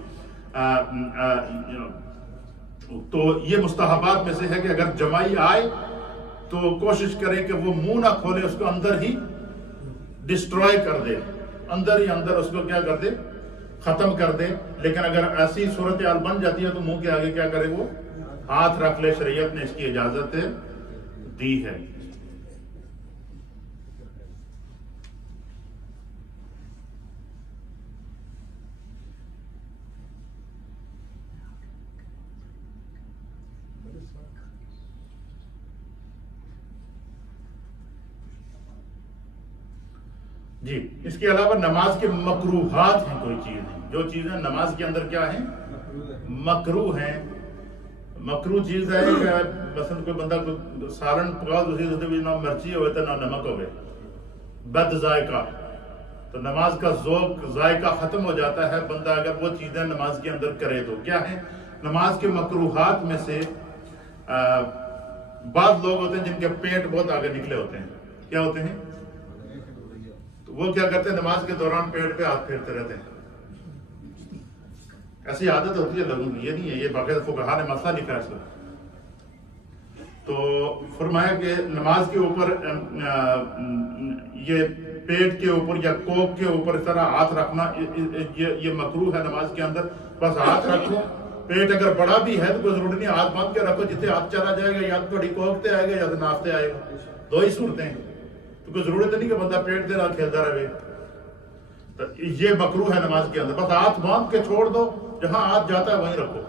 تو یہ مستحبات میں سے ہے کہ اگر جمائی آئے تو کوشش کرے کہ وہ منہ نہ کھولے، اس کو اندر ہی ڈسٹروائے کر دے، اندر ہی اندر اس کو کیا کر دے؟ ختم کر دے. لیکن اگر ایسی صورتحال بن جاتی ہے تو منہ کے آگے کیا کرے؟ وہ ہاتھ رکھ لے. شریعت نے اس کی اجازت دی ہے. جی اس کے علاوہ نماز کے مکروہات ہیں، کوئی چیز ہیں جو چیزیں نماز کے اندر کیا ہیں؟ مکروہ ہیں. مکروہ چیز ہے کہ مثلا کوئی بندہ سالن پکا دوسری نہ مرچی ہوئے تو نہ نمک ہوئے، بد ذائقہ، تو نماز کا ذوق ذائقہ ختم ہو جاتا ہے. بندہ اگر وہ چیزیں نماز کے اندر کرے تو کیا ہے؟ نماز کے مکروہات میں سے بعض لوگ ہوتے ہیں جن کے پیٹ بہت آگے نکلے ہوتے ہیں. کیا ہوتے ہیں؟ وہ کیا کرتے ہیں؟ نماز کے دوران پیٹ پہ ہاتھ پھیرتے رہتے ہیں. ایسی عادت ہوتی ہے لوگوں کی، یہ نہیں ہے، یہ باقاعدہ فقہا نے مسئلہ لکھا ہے اس کا. تو فرمایا کہ نماز کے اوپر یہ پیٹ کے اوپر یا کوک کے اوپر اس طرح ہاتھ رکھنا یہ مکروہ ہے نماز کے اندر. بس ہاتھ رکھو، پیٹ اگر بڑا بھی ہے تو کوئی ضرورت نہیں، ہاتھ باندھ کے رکھو، جتنے ہاتھ چلا جائے گا یا تو بڑی کوک تے آئے گا یا تو نافتے آئے گا، دو ہی صورتیں ہیں. تو کوئی ضرورت نہیں کہ بندہ پیٹ دے رہا کھیلتا رہے. تو یہ مکروہ ہے نماز کے اندر. بس ہاتھ باندھ کے چھوڑ دو، جہاں ہاتھ جاتا ہے وہیں رکھو.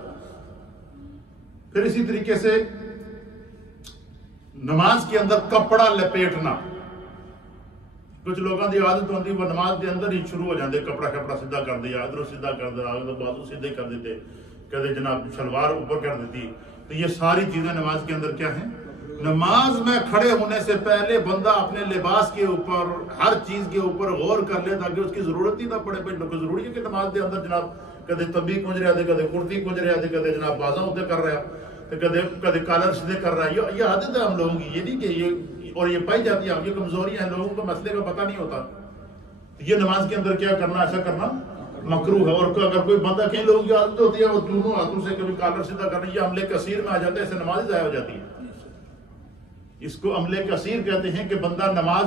پھر اسی طریقے سے نماز کے اندر کپڑا لپیٹنا. کچھ لوگوں کی عادت ہوتی وہ نماز کے اندر ہی شروع ہو جاتے، کپڑا سیدھا کر دیا، ادھر سیدھا کر دیا، بازو سیدھے کر دیتے، کہتے جناب شلوار اوپر کر دیتی. تو یہ ساری چیزیں نماز کے اندر کیا ہیں؟ نماز میں کھڑے ہونے سے پہلے بندہ اپنے لباس کے اوپر ہر چیز کے اوپر غور کر لے تاکہ اس کی ضرورت ہی نہ پڑے. بھائی ضروری ہے کہ نماز کے اندر جناب کدے تبی کنج رہا تھے، کدے کرتی کنج رہا تھے، کدے جناب بازاں اتنے کر رہا ہے، کدے کالر سیدھے کر رہا ہے. یہ عادت ہے ہم لوگوں کی، یہ نہیں کہ یہ اور یہ پائی جاتی ہے. آپ کی کمزوریاں ہیں، لوگوں کو مسئلے کا پتہ نہیں ہوتا. یہ نماز کے اندر کیا کرنا، ایسا کرنا مکروہ ہے. اور اگر کوئی بندہ کئی لوگوں کی عادت ہوتی ہے وہ دونوں ہاتھوں سے کبھی کالر سیدھا کرنا، یہ عملے کثیر میں آ جاتا ہے، اس سے نماز ضائع ہو جاتی ہے. اس کو عملے کثیر کہتے ہیں کہ بندہ نماز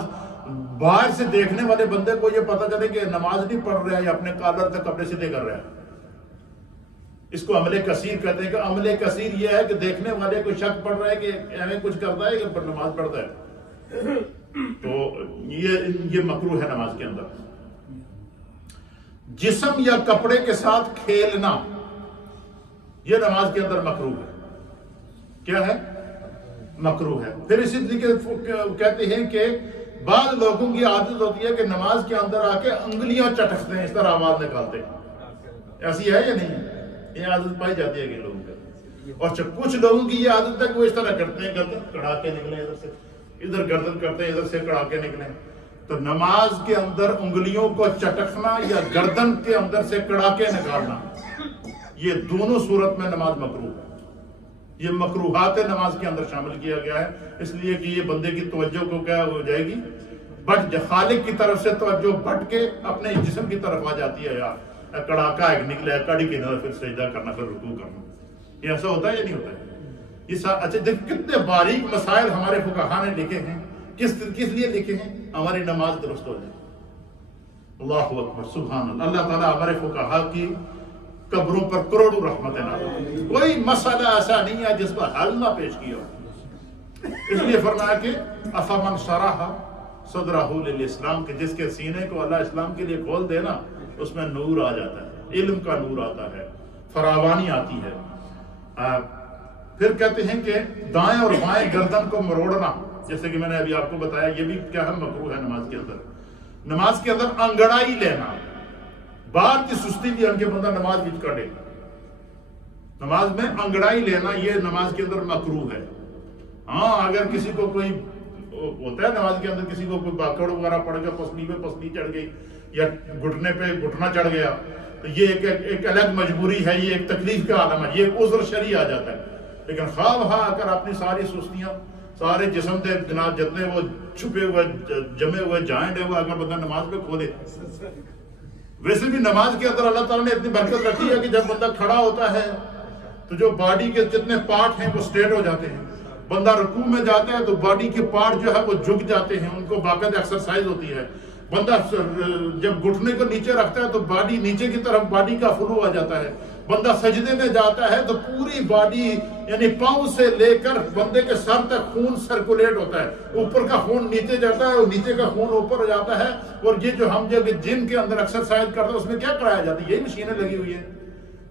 باہر سے دیکھنے والے بندے کو یہ پتہ چلے کہ نماز نہیں پڑھ رہا ہے یا اپنے کالر تک کپڑے سیدھے کر رہا ہے. اس کو عملے کثیر کہتے ہیں. کہ عملے کثیر یہ ہے کہ دیکھنے والے کو شک پڑ رہا ہے کہ ایویں کچھ کرتا ہے کہ نماز پڑھتا ہے. تو یہ مکروہ ہے نماز کے اندر. جسم یا کپڑے کے ساتھ کھیلنا یہ نماز کے اندر مکروہ ہے. کیا ہے؟ مکروہ ہے. پھر اسی طریقے کہتے ہیں کہ بعض لوگوں کی عادت ہوتی ہے کہ نماز کے اندر آ کے انگلیاں چٹکتے ہیں، اس طرح آواز نکالتے ہیں. ایسی ہے یا نہیں ہے؟ یہ عادت پائی جاتی ہے کہ لوگوں کو. اور کچھ لوگوں کی یہ عادت ہے کہ وہ اس طرح کرتے ہیں، گردن کڑا کے نکلیں، ادھر سے ادھر گردن کرتے ہیں، ادھر سے کڑا کے نکلیں. تو نماز کے اندر انگلیوں کو چٹکنا یا گردن کے اندر سے کڑا کے نکالنا، یہ دونوں صورت میں نماز مکروہ ہے. یہ مکروہات نماز کے اندر شامل کیا گیا ہے، اس لیے کہ یہ بندے کی توجہ کو کیا ہو جائے گی؟ خالق کی طرف سے توجہ بٹ کے اپنے جسم کی طرف آ جاتی ہے. یار کڑاکا ایک نکلا ہے، کڑی کی طرف پھر سجدہ کرنا، پھر رکوع کرنا. یہ ایسا ہوتا ہے یا نہیں ہوتا ہے؟ اچھا دیکھ کتنے باریک مسائل ہمارے فقہا نے لکھے ہیں، کس لیے لکھے ہیں؟ ہماری نماز درست ہو جائے۔ اللہ اکبر، سبحان اللہ۔ اللہ تعالیٰ ہمارے فقہا کی قبروں پر کروڑوں رحمتیں نازل، کوئی مسئلہ ایسا نہیں ہے جس پر حل نہ پیش کیا ہو۔ اس لیے فرمایا کہ افمن شرح صدرہ للاسلام، کہ جس کے سینے کو اللہ اسلام کے لیے کھول دے نا، اس میں نور آ جاتا ہے، علم کا نور آتا ہے، فراوانی آتی ہے۔ پھر کہتے ہیں کہ دائیں اور بائیں گردن کو مروڑنا، جیسے کہ میں نے ابھی آپ کو بتایا، یہ بھی کیا ہے؟ مکروہ ہے نماز کے اندر۔ نماز کے اندر انگڑائی لینا، بات کی سستی بھی ان کے بندہ نماز بھی کٹے، نماز میں انگڑائی لینا یہ نماز کے اندر مکروہ ہے۔ ہاں اگر کسی کو کوئی ہوتا ہے نماز کے اندر، کسی کو کوئی باکڑ وغیرہ پڑ گیا، پسلی پہ پسلی چڑھ گئی یا گھٹنے پہ گھٹنا چڑھ گیا، تو یہ ایک الگ مجبوری ہے، یہ ایک تکلیف کا عالم ہے، یہ ایک عذر شرعی آ جاتا ہے۔ لیکن خواہ اگر اپنی ساری سستیاں، سارے جسم کے جناب جتنے وہ چھپے ہوئے جمے ہوئے جائنٹ ہے، وہ اگر بندہ نماز پہ کھولے، ویسے بھی نماز کے اندر اللہ تعالیٰ نے اتنی برکت رکھی ہے کہ جب بندہ کھڑا ہوتا ہے تو جو باڈی کے جتنے پارٹ ہیں وہ سٹریٹ ہو جاتے ہیں، بندہ رکوع میں جاتا ہے تو باڈی کے پارٹ جو ہے وہ جھک جاتے ہیں، ان کو باقاعدہ ایکسرسائز ہوتی ہے۔ بندہ جب گھٹنے کو نیچے رکھتا ہے تو باڈی نیچے کی طرف باڈی کا فلو آ جاتا ہے۔ بندہ سجدے میں جاتا ہے تو پوری باڈی یعنی پاؤں سے لے کر بندے کے سر تک خون سرکولیٹ ہوتا ہے، اوپر کا خون نیچے جاتا ہے اور نیچے کا خون اوپر جاتا ہے۔ اور یہ جو ہم جب جم کے اندر ایکسرسائز کرتے ہیں اس میں کیا کرایا جاتا ہے؟ یہی مشینیں لگی ہوئی ہیں،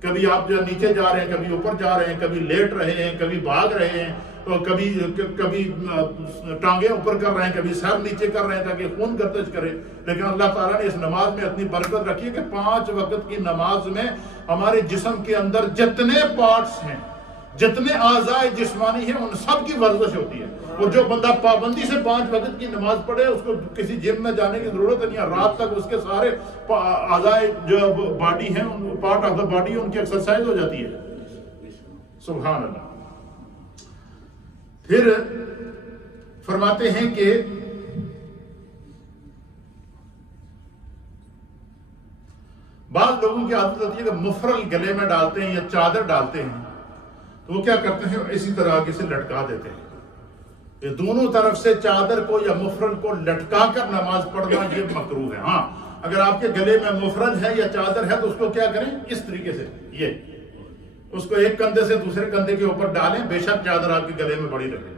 کبھی آپ جو نیچے جا رہے ہیں، کبھی اوپر جا رہے ہیں، کبھی لیٹ رہے ہیں، کبھی بھاگ رہے ہیں، تو کبھی ٹانگیں اوپر کر رہے ہیں، کبھی سر نیچے کر رہے ہیں تاکہ خون گردش کرے۔ لیکن اللہ تعالیٰ نے اس نماز میں اتنی برکت رکھی ہے کہ 5 وقت کی نماز میں ہمارے جسم کے اندر جتنے پارٹس ہیں، جتنے اعضاء جسمانی ہیں، ان سب کی ورزش ہوتی ہے۔ اور جو بندہ پابندی سے 5 وقت کی نماز پڑھے، اس کو کسی جم میں جانے کی ضرورت نہیں ہے، رات تک اس کے سارے اعضاء جو باڈی ہیں، پارٹ آف دا باڈی، ان کی ایکسرسائز ہو جاتی ہے۔ سبحان اللہ۔ پھر فرماتے ہیں کہ بعض لوگوں کی عادت ہوتی ہے کہ مفرل گلے میں ڈالتے ہیں یا چادر ڈالتے ہیں، تو وہ کیا کرتے ہیں؟ اسی طرح آگے سے لٹکا دیتے ہیں۔ یہ دونوں طرف سے چادر کو یا مفرل کو لٹکا کر نماز پڑھنا یہ مکروہ ہے۔ ہاں اگر آپ کے گلے میں مفرل ہے یا چادر ہے تو اس کو کیا کریں؟ اس طریقے سے اس کو ایک کندھے سے دوسرے کندھے کے اوپر ڈالیں، بے شک چادر آپ کے گلے میں بڑی رہے،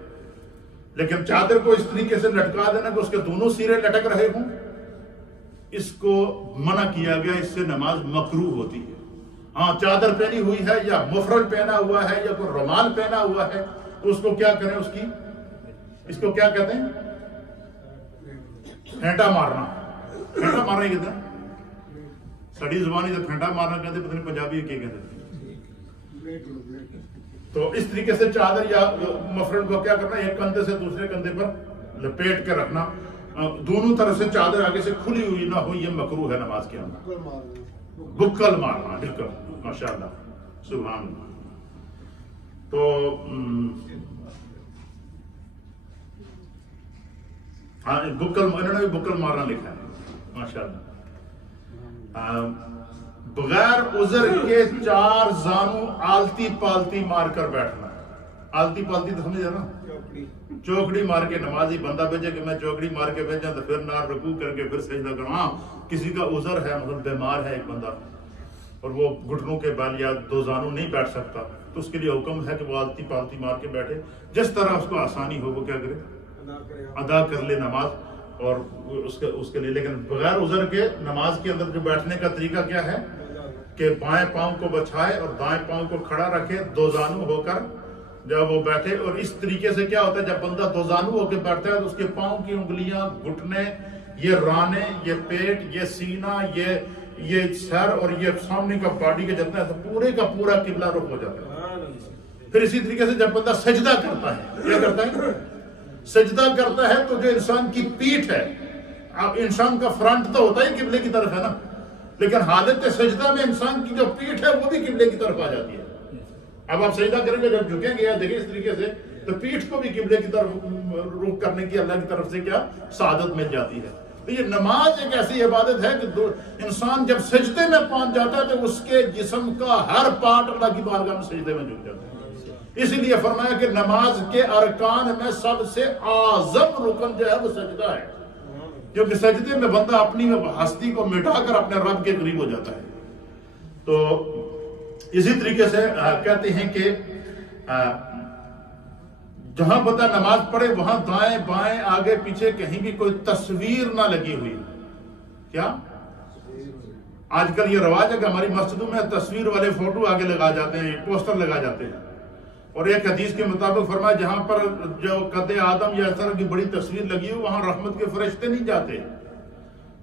لیکن چادر کو اس طریقے سے لٹکا دینا کہ اس کے دونوں سرے لٹک رہے ہوں، اس کو منع کیا گیا، اس سے نماز مکروہ ہوتی ہے۔ ہاں چادر پہنی ہوئی ہے یا مفرل پہنا ہوا ہے یا کوئی رومال پہنا ہوا ہے تو اس کو کیا کریں؟ اس کو کیا کہتے ہیں؟ پھینٹا مارنا۔ پھینٹا مارنا کہتے ہیں سڑی زبانی سے، پھینٹا مارنا کہتے ہیں، پتہ نہیں پنجابی کیا کہتے ہیں۔ تو اس طریقے سے چادر یا مفرل کو کیا کرنا؟ ایک کندھے سے دوسرے کندھے پر لپیٹ کے رکھنا، دونوں طرف سے چادر آگے سے کھلی ہوئی نہ ہو، یہ مکروہ ہے نماز کے اندر۔ بکل مارنا، بالکل، ماشاءاللہ، سبحان اللہ۔ تو ہاں انہوں نے بھی بکل مارنا لکھا ہے، ماشاءاللہ۔ بغیر عذر کے 4 زانو آلتی پالتی مار کر بیٹھنا۔ آلتی پالتی تو سمجھے نا، چوکڑی مار کے نمازی بندہ بھیجے کہ میں چوکڑی مار کے بھیجا تو پھر نہ رکوع کر کے پھر سجدہ کروں۔ ہاں کسی کا عذر ہے، مطلب بیمار ہے ایک بندہ اور وہ گھٹنوں کے بل یا 2 زانو نہیں بیٹھ سکتا، تو اس کے لیے حکم ہے کہ وہ آلتی پالتی مار کے بیٹھے، جس طرح اس کو آسانی ہو وہ کیا کرے؟ ادا کر لے نماز اور اس کے لیے۔ لیکن بغیر عذر کے نماز کے اندر جو بیٹھنے کا طریقہ کیا ہے کہ بائیں پاؤں کو بچھائے اور دائیں پاؤں کو کھڑا رکھے 2 زانو ہو کر جب وہ بیٹھے۔ اور اس طریقے سے کیا ہوتا ہے، جب بندہ 2 زانو ہو کے بیٹھتا ہے تو اس کے پاؤں کی انگلیاں، گھٹنے، یہ رانے، یہ پیٹ، یہ سینہ، یہ سر اور یہ سامنے کا باڈی کے جتنا ہے پورے کا پورا قبلہ رخ ہو جاتا ہے۔ پھر اسی طریقے سے جب بندہ سجدہ کرتا ہے، کیا کرتا ہے؟ سجدہ کرتا ہے تو جو انسان کی پیٹھ ہے، اب انسان کا فرنٹ تو ہوتا ہی قبلے کی طرف ہے نا، لیکن حالت سجدہ میں انسان کی جو پیٹھ ہے وہ بھی قبلے کی طرف آ جاتی ہے۔ اب آپ سجدہ کریں گے، جب جھکیں گے دیکھیں اس طریقے سے تو پیٹھ کو بھی قبلے کی طرف رخ کرنے کی اللہ کی طرف سے کیا سعادت مل جاتی ہے۔ تو یہ نماز ایک ایسی عبادت ہے کہ انسان جب سجدے میں پہنچ جاتا ہے تو اس کے جسم کا ہر پارٹ اللہ کی بارگاہ میں سجدے میں جھک جاتا ہے۔ اسی لیے فرمایا کہ نماز کے ارکان میں سب سے اعظم رکن جو ہے وہ سجدہ ہے، کیونکہ سجدے میں بندہ اپنی ہستی کو مٹا کر اپنے رب کے قریب ہو جاتا ہے۔ تو اسی طریقے سے کہتے ہیں کہ جہاں بندہ نماز پڑھے وہاں دائیں بائیں آگے پیچھے کہیں بھی کوئی تصویر نہ لگی ہوئی۔ کیا آج کل یہ رواج ہے کہ ہماری مسجدوں میں تصویر والے فوٹو آگے لگا جاتے ہیں، پوسٹر لگا جاتے ہیں، اور ایک حدیث کے مطابق فرمایا جہاں پر جو قد آدم یا اس طرح کی بڑی تصویر لگی ہو وہاں رحمت کے فرشتے نہیں جاتے۔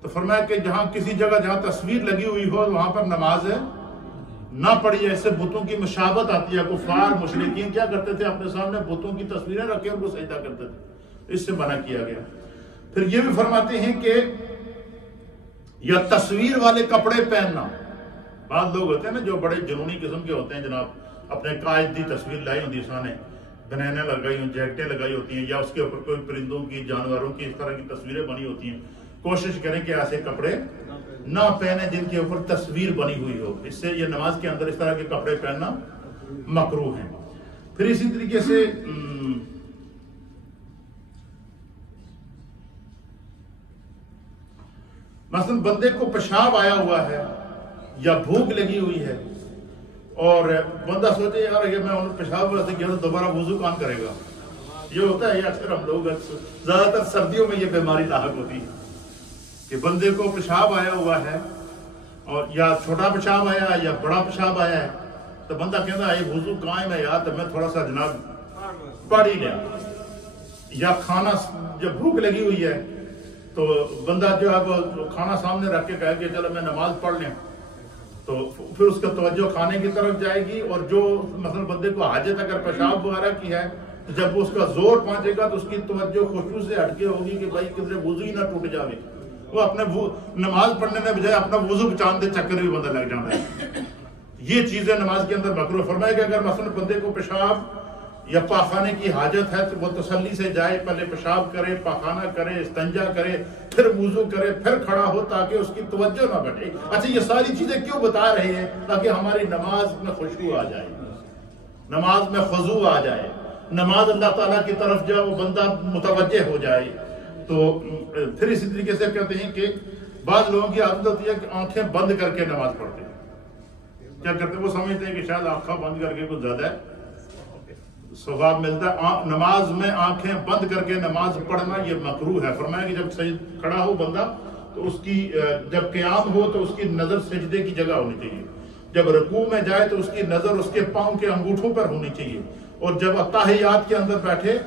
تو فرمایا کہ جہاں کسی جگہ جہاں تصویر لگی ہوئی ہو وہاں پر نماز نہ پڑھی ہے، اس سے بتوں کی مشابہت آتی ہے۔ کفار مشرکین کیا کرتے تھے؟ اپنے سامنے بتوں کی تصویریں رکھے ان کو سجدہ کرتے تھے، اس سے منع کیا گیا۔ پھر یہ بھی فرماتے ہیں کہ یا تصویر والے کپڑے پہننا، بعض لوگ ہوتے ہیں نا جو بڑے جنونی قسم کے ہوتے ہیں جناب، اپنے قائد کی تصویر لائی ہوتی سامنے، بنینے لگائی ہوں، جیکٹیں لگائی ہوتی ہیں، یا اس کے اوپر کوئی پرندوں کی جانوروں کی اس طرح کی تصویریں بنی ہوتی ہیں۔ کوشش کریں کہ ایسے کپڑے نہ پہنے جن کے اوپر تصویر بنی ہوئی ہو، اس سے یہ نماز کے اندر اس طرح کے کپڑے پہننا مکروہ ہیں۔ پھر اسی طریقے سے مثلا بندے کو پیشاب آیا ہوا ہے یا بھوک لگی ہوئی ہے اور بندہ سوچے یار یہ میں پیشاب سے کیا تو دوبارہ وضو کون کرے گا؟ یہ ہوتا ہے، یہ اکثر ہم لوگ زیادہ تر سردیوں میں یہ بیماری لاحق ہوتی ہے کہ بندے کو پیشاب آیا ہوا ہے اور یا چھوٹا پیشاب آیا ہے یا بڑا پیشاب آیا ہے، تو بندہ کہتا ہے یہ وضو قائم ہے یار تو میں تھوڑا سا جناب پڑھ ہی لیا، یا کھانا جب بھوک لگی ہوئی ہے تو بندہ جو ہے وہ کھانا سامنے رکھ کے کہے کہ چلو میں نماز پڑھ لیں، تو پھر اس کا توجہ کھانے کی طرف جائے گی، اور جو مثلا بندے کو حاجت اگر پیشاب وغیرہ کی ہے تو جب وہ اس کا زور پہنچے گا تو اس کی توجہ خشوع سے ہٹ کے ہوگی کہ بھائی کدھر وضو ہی نہ ٹوٹ جاوے، وہ اپنے نماز پڑھنے کے بجائے اپنا وضو بچانے دے چکر بھی بندہ لگ جاتا ہے۔ یہ چیزیں نماز کے اندر مکروہ۔ فرمایا کہ اگر مثلا بندے کو پیشاب یا پاخانے کی حاجت ہے تو وہ تسلی سے جائے، پہلے پیشاب کرے، پاخانہ کرے، استنجا کرے، پھر وضو کرے، پھر کھڑا ہو تاکہ اس کی توجہ نہ بٹے۔ اچھا یہ ساری چیزیں کیوں بتا رہے ہیں؟ تاکہ ہماری نماز میں خشوع آ جائے، نماز میں خضوع آ جائے، نماز اللہ تعالیٰ کی طرف جو وہ بندہ متوجہ ہو جائے۔ تو پھر اسی طریقے سے کہتے ہیں کہ بعض لوگوں کی عادت ہوتی ہے کہ آنکھیں بند کر کے نماز پڑھتے ہیں۔ کیا کرتے ہیں؟ وہ سمجھتے ہیں کہ شاید آنکھیں بند کر کے کچھ زیادہ ہے ثواب ملتا ہے۔ نماز میں آنکھیں بند کر کے نماز پڑھنا یہ مکروہ ہے۔ فرمایا کہ جب کھڑا ہو بندہ تو اس کی جب قیام ہو تو اس کی نظر سجدے کی جگہ ہونی چاہیے، جب رکوع میں جائے تو اس کی نظر اس کے پاؤں کے انگوٹھوں پر ہونی چاہیے، اور جب اتحیات کے اندر بیٹھے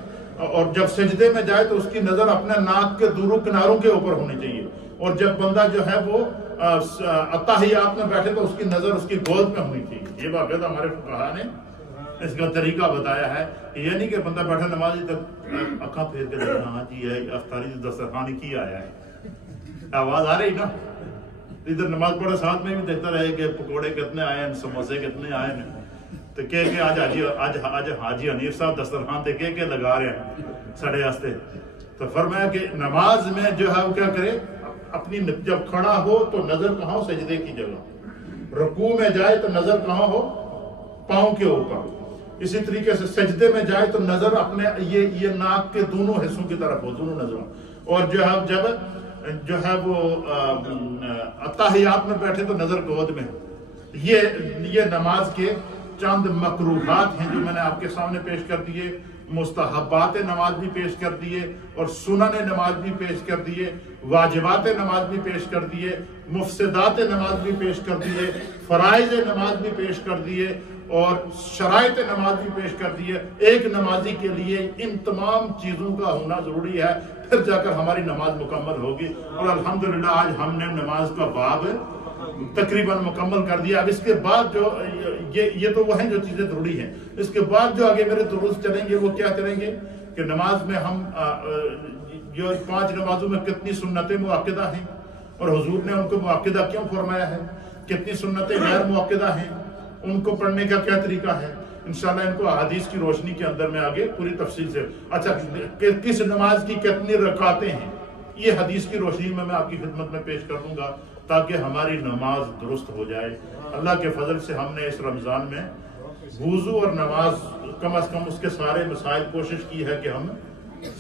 اور جب سجدے میں جائے تو اس کی نظر اپنے ناک کے دوروں کناروں کے اوپر ہونی چاہیے، اور جب بندہ جو ہے وہ اتحیات میں بیٹھے تو اس کی نظر اس کی گود میں ہونی چاہیے۔ یہ باقاعدہ ہمارے فقہاء نے اس کا طریقہ بتایا ہے، یہ نہیں کہ بندہ بیٹھا نماز تک اکھاں پھیر کے دیکھنا، ہاں جی ہے افطاری دسترخوان کی آیا ہے، آواز آ رہی نا، ادھر نماز پڑھے ساتھ میں بھی دیکھتا رہے کہ پکوڑے کتنے آئے ہیں، سموسے کتنے آئے ہیں، تو کہ آج حاجی حنیف صاحب دسترخوان تے کہ لگا رہے ہیں سڑے واسطے۔ تو فرمایا کہ نماز میں جو ہے وہ کیا کرے، اپنی جب کھڑا ہو تو نظر کہاں ہو؟ سجدے کی جگہ، رکوع میں جائے تو نظر کہاں ہو؟ پاؤں کے اوپر۔ اسی طریقے سے سجدے میں جائے تو نظر اپنے یہ ناک کے دونوں حصوں کی طرف ہو، دونوں نظروں، اور جو ہے جب جو ہے وہ اتحیات میں بیٹھے تو نظر گود میں ہو۔ یہ نماز کے چند مکروہات ہیں جو میں نے آپ کے سامنے پیش کر دیے۔ مستحبات نماز بھی پیش کر دیے، اور سنن نماز بھی پیش کر دیے، واجبات نماز بھی پیش کر دیے، مفسدات نماز بھی پیش کر دیے، فرائض نماز بھی پیش کر دیے، اور شرائط نماز بھی پیش کر دیے۔ ایک نمازی کے لیے ان تمام چیزوں کا ہونا ضروری ہے، پھر جا کر ہماری نماز مکمل ہوگی۔ اور الحمدللہ آج ہم نے نماز کا باب تقریباً مکمل کر دیا۔ اب اس کے بعد جو یہ تو وہ ہیں جو چیزیں ضروری ہیں، اس کے بعد جو آگے میرے دروس چلیں گے وہ کیا چلیں گے کہ نماز میں ہم جو 5 نمازوں میں کتنی سنتیں مؤکدہ ہیں، اور حضور نے ان کو مؤکدہ کیوں فرمایا ہے، کتنی سنتیں غیر مؤکدہ ہیں، ان کو پڑھنے کا کیا طریقہ ہے۔ انشاءاللہ ان کو احادیث کی روشنی کے اندر میں آگے پوری تفصیل سے، اچھا کس نماز کی کتنی رکعتیں ہیں، یہ حدیث کی روشنی میں آپ کی خدمت میں پیش کر دوں گا تاکہ ہماری نماز درست ہو جائے۔ اللہ کے فضل سے ہم نے اس رمضان میں وضو اور نماز کم از کم اس کے سارے مسائل کوشش کی ہے کہ ہم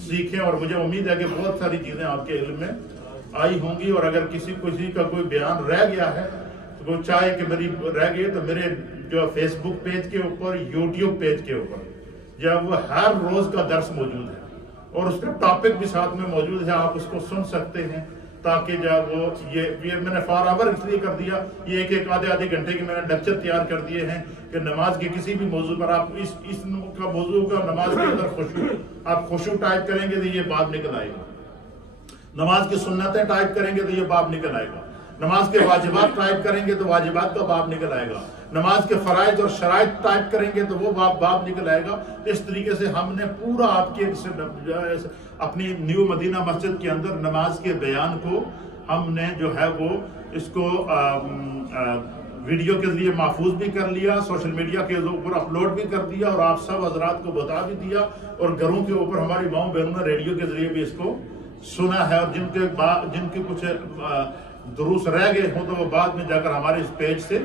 سیکھیں، اور مجھے امید ہے کہ بہت ساری چیزیں آپ کے علم میں آئی ہوں گی، اور اگر کسی کا کوئی بیان رہ گیا ہے تو وہ چاہے کہ میری رہ گئی تو میرے جو فیس بک پیج کے اوپر، یوٹیوب پیج کے اوپر جب وہ ہر روز کا درس موجود ہے اور اس کا ٹاپک بھی ساتھ میں موجود ہے، آپ اس کو سن سکتے ہیں، تاکہ جب وہ یہ میں نے فار آور اس لیے کر دیا، یہ ایک آدھے گھنٹے کے میں نے لیکچر تیار کر دیے ہیں کہ نماز کے کسی بھی موضوع پر آپ اس کا موضوع کا نماز کے اندر خشوع، آپ خشوع ٹائپ کریں گے تو یہ باب نکل آئے گا، نماز کی سنتیں ٹائپ کریں گے تو یہ باب نکل آئے گا، نماز کے واجبات ٹائپ کریں گے تو واجبات کا باب نکل آئے گا، نماز کے فرائض اور شرائط ٹائپ کریں گے تو وہ باب نکل آئے گا۔ اس طریقے سے ہم نے پورا آپ کے اپنی نیو مدینہ مسجد کے اندر نماز کے بیان کو ہم نے جو ہے وہ اس کو ویڈیو کے ذریعے محفوظ بھی کر لیا، سوشل میڈیا کے اوپر اپلوڈ بھی کر دیا، اور آپ سب حضرات کو بتا بھی دیا، اور گھروں کے اوپر ہماری ماؤں بہنوں نے ریڈیو کے ذریعے بھی اس کو سنا ہے، اور جن کے کچھ دروس رہ گئے ہوں تو وہ بعد میں جا کر ہمارے اس پیج سے،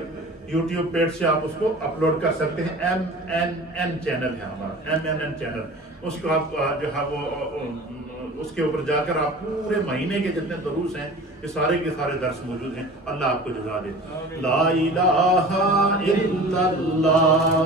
یوٹیوب پیج سے آپ اس کو اپلوڈ کر سکتے ہیں۔ MNN چینل ہے ہمارا، MNN چینل، اس کو آپ جو ہے وہ اس کے اوپر جا کر آپ پورے مہینے کے جتنے دروس ہیں یہ سارے کے سارے درس موجود ہیں۔ اللہ آپ کو جزا دے۔ لا الہ الا اللہ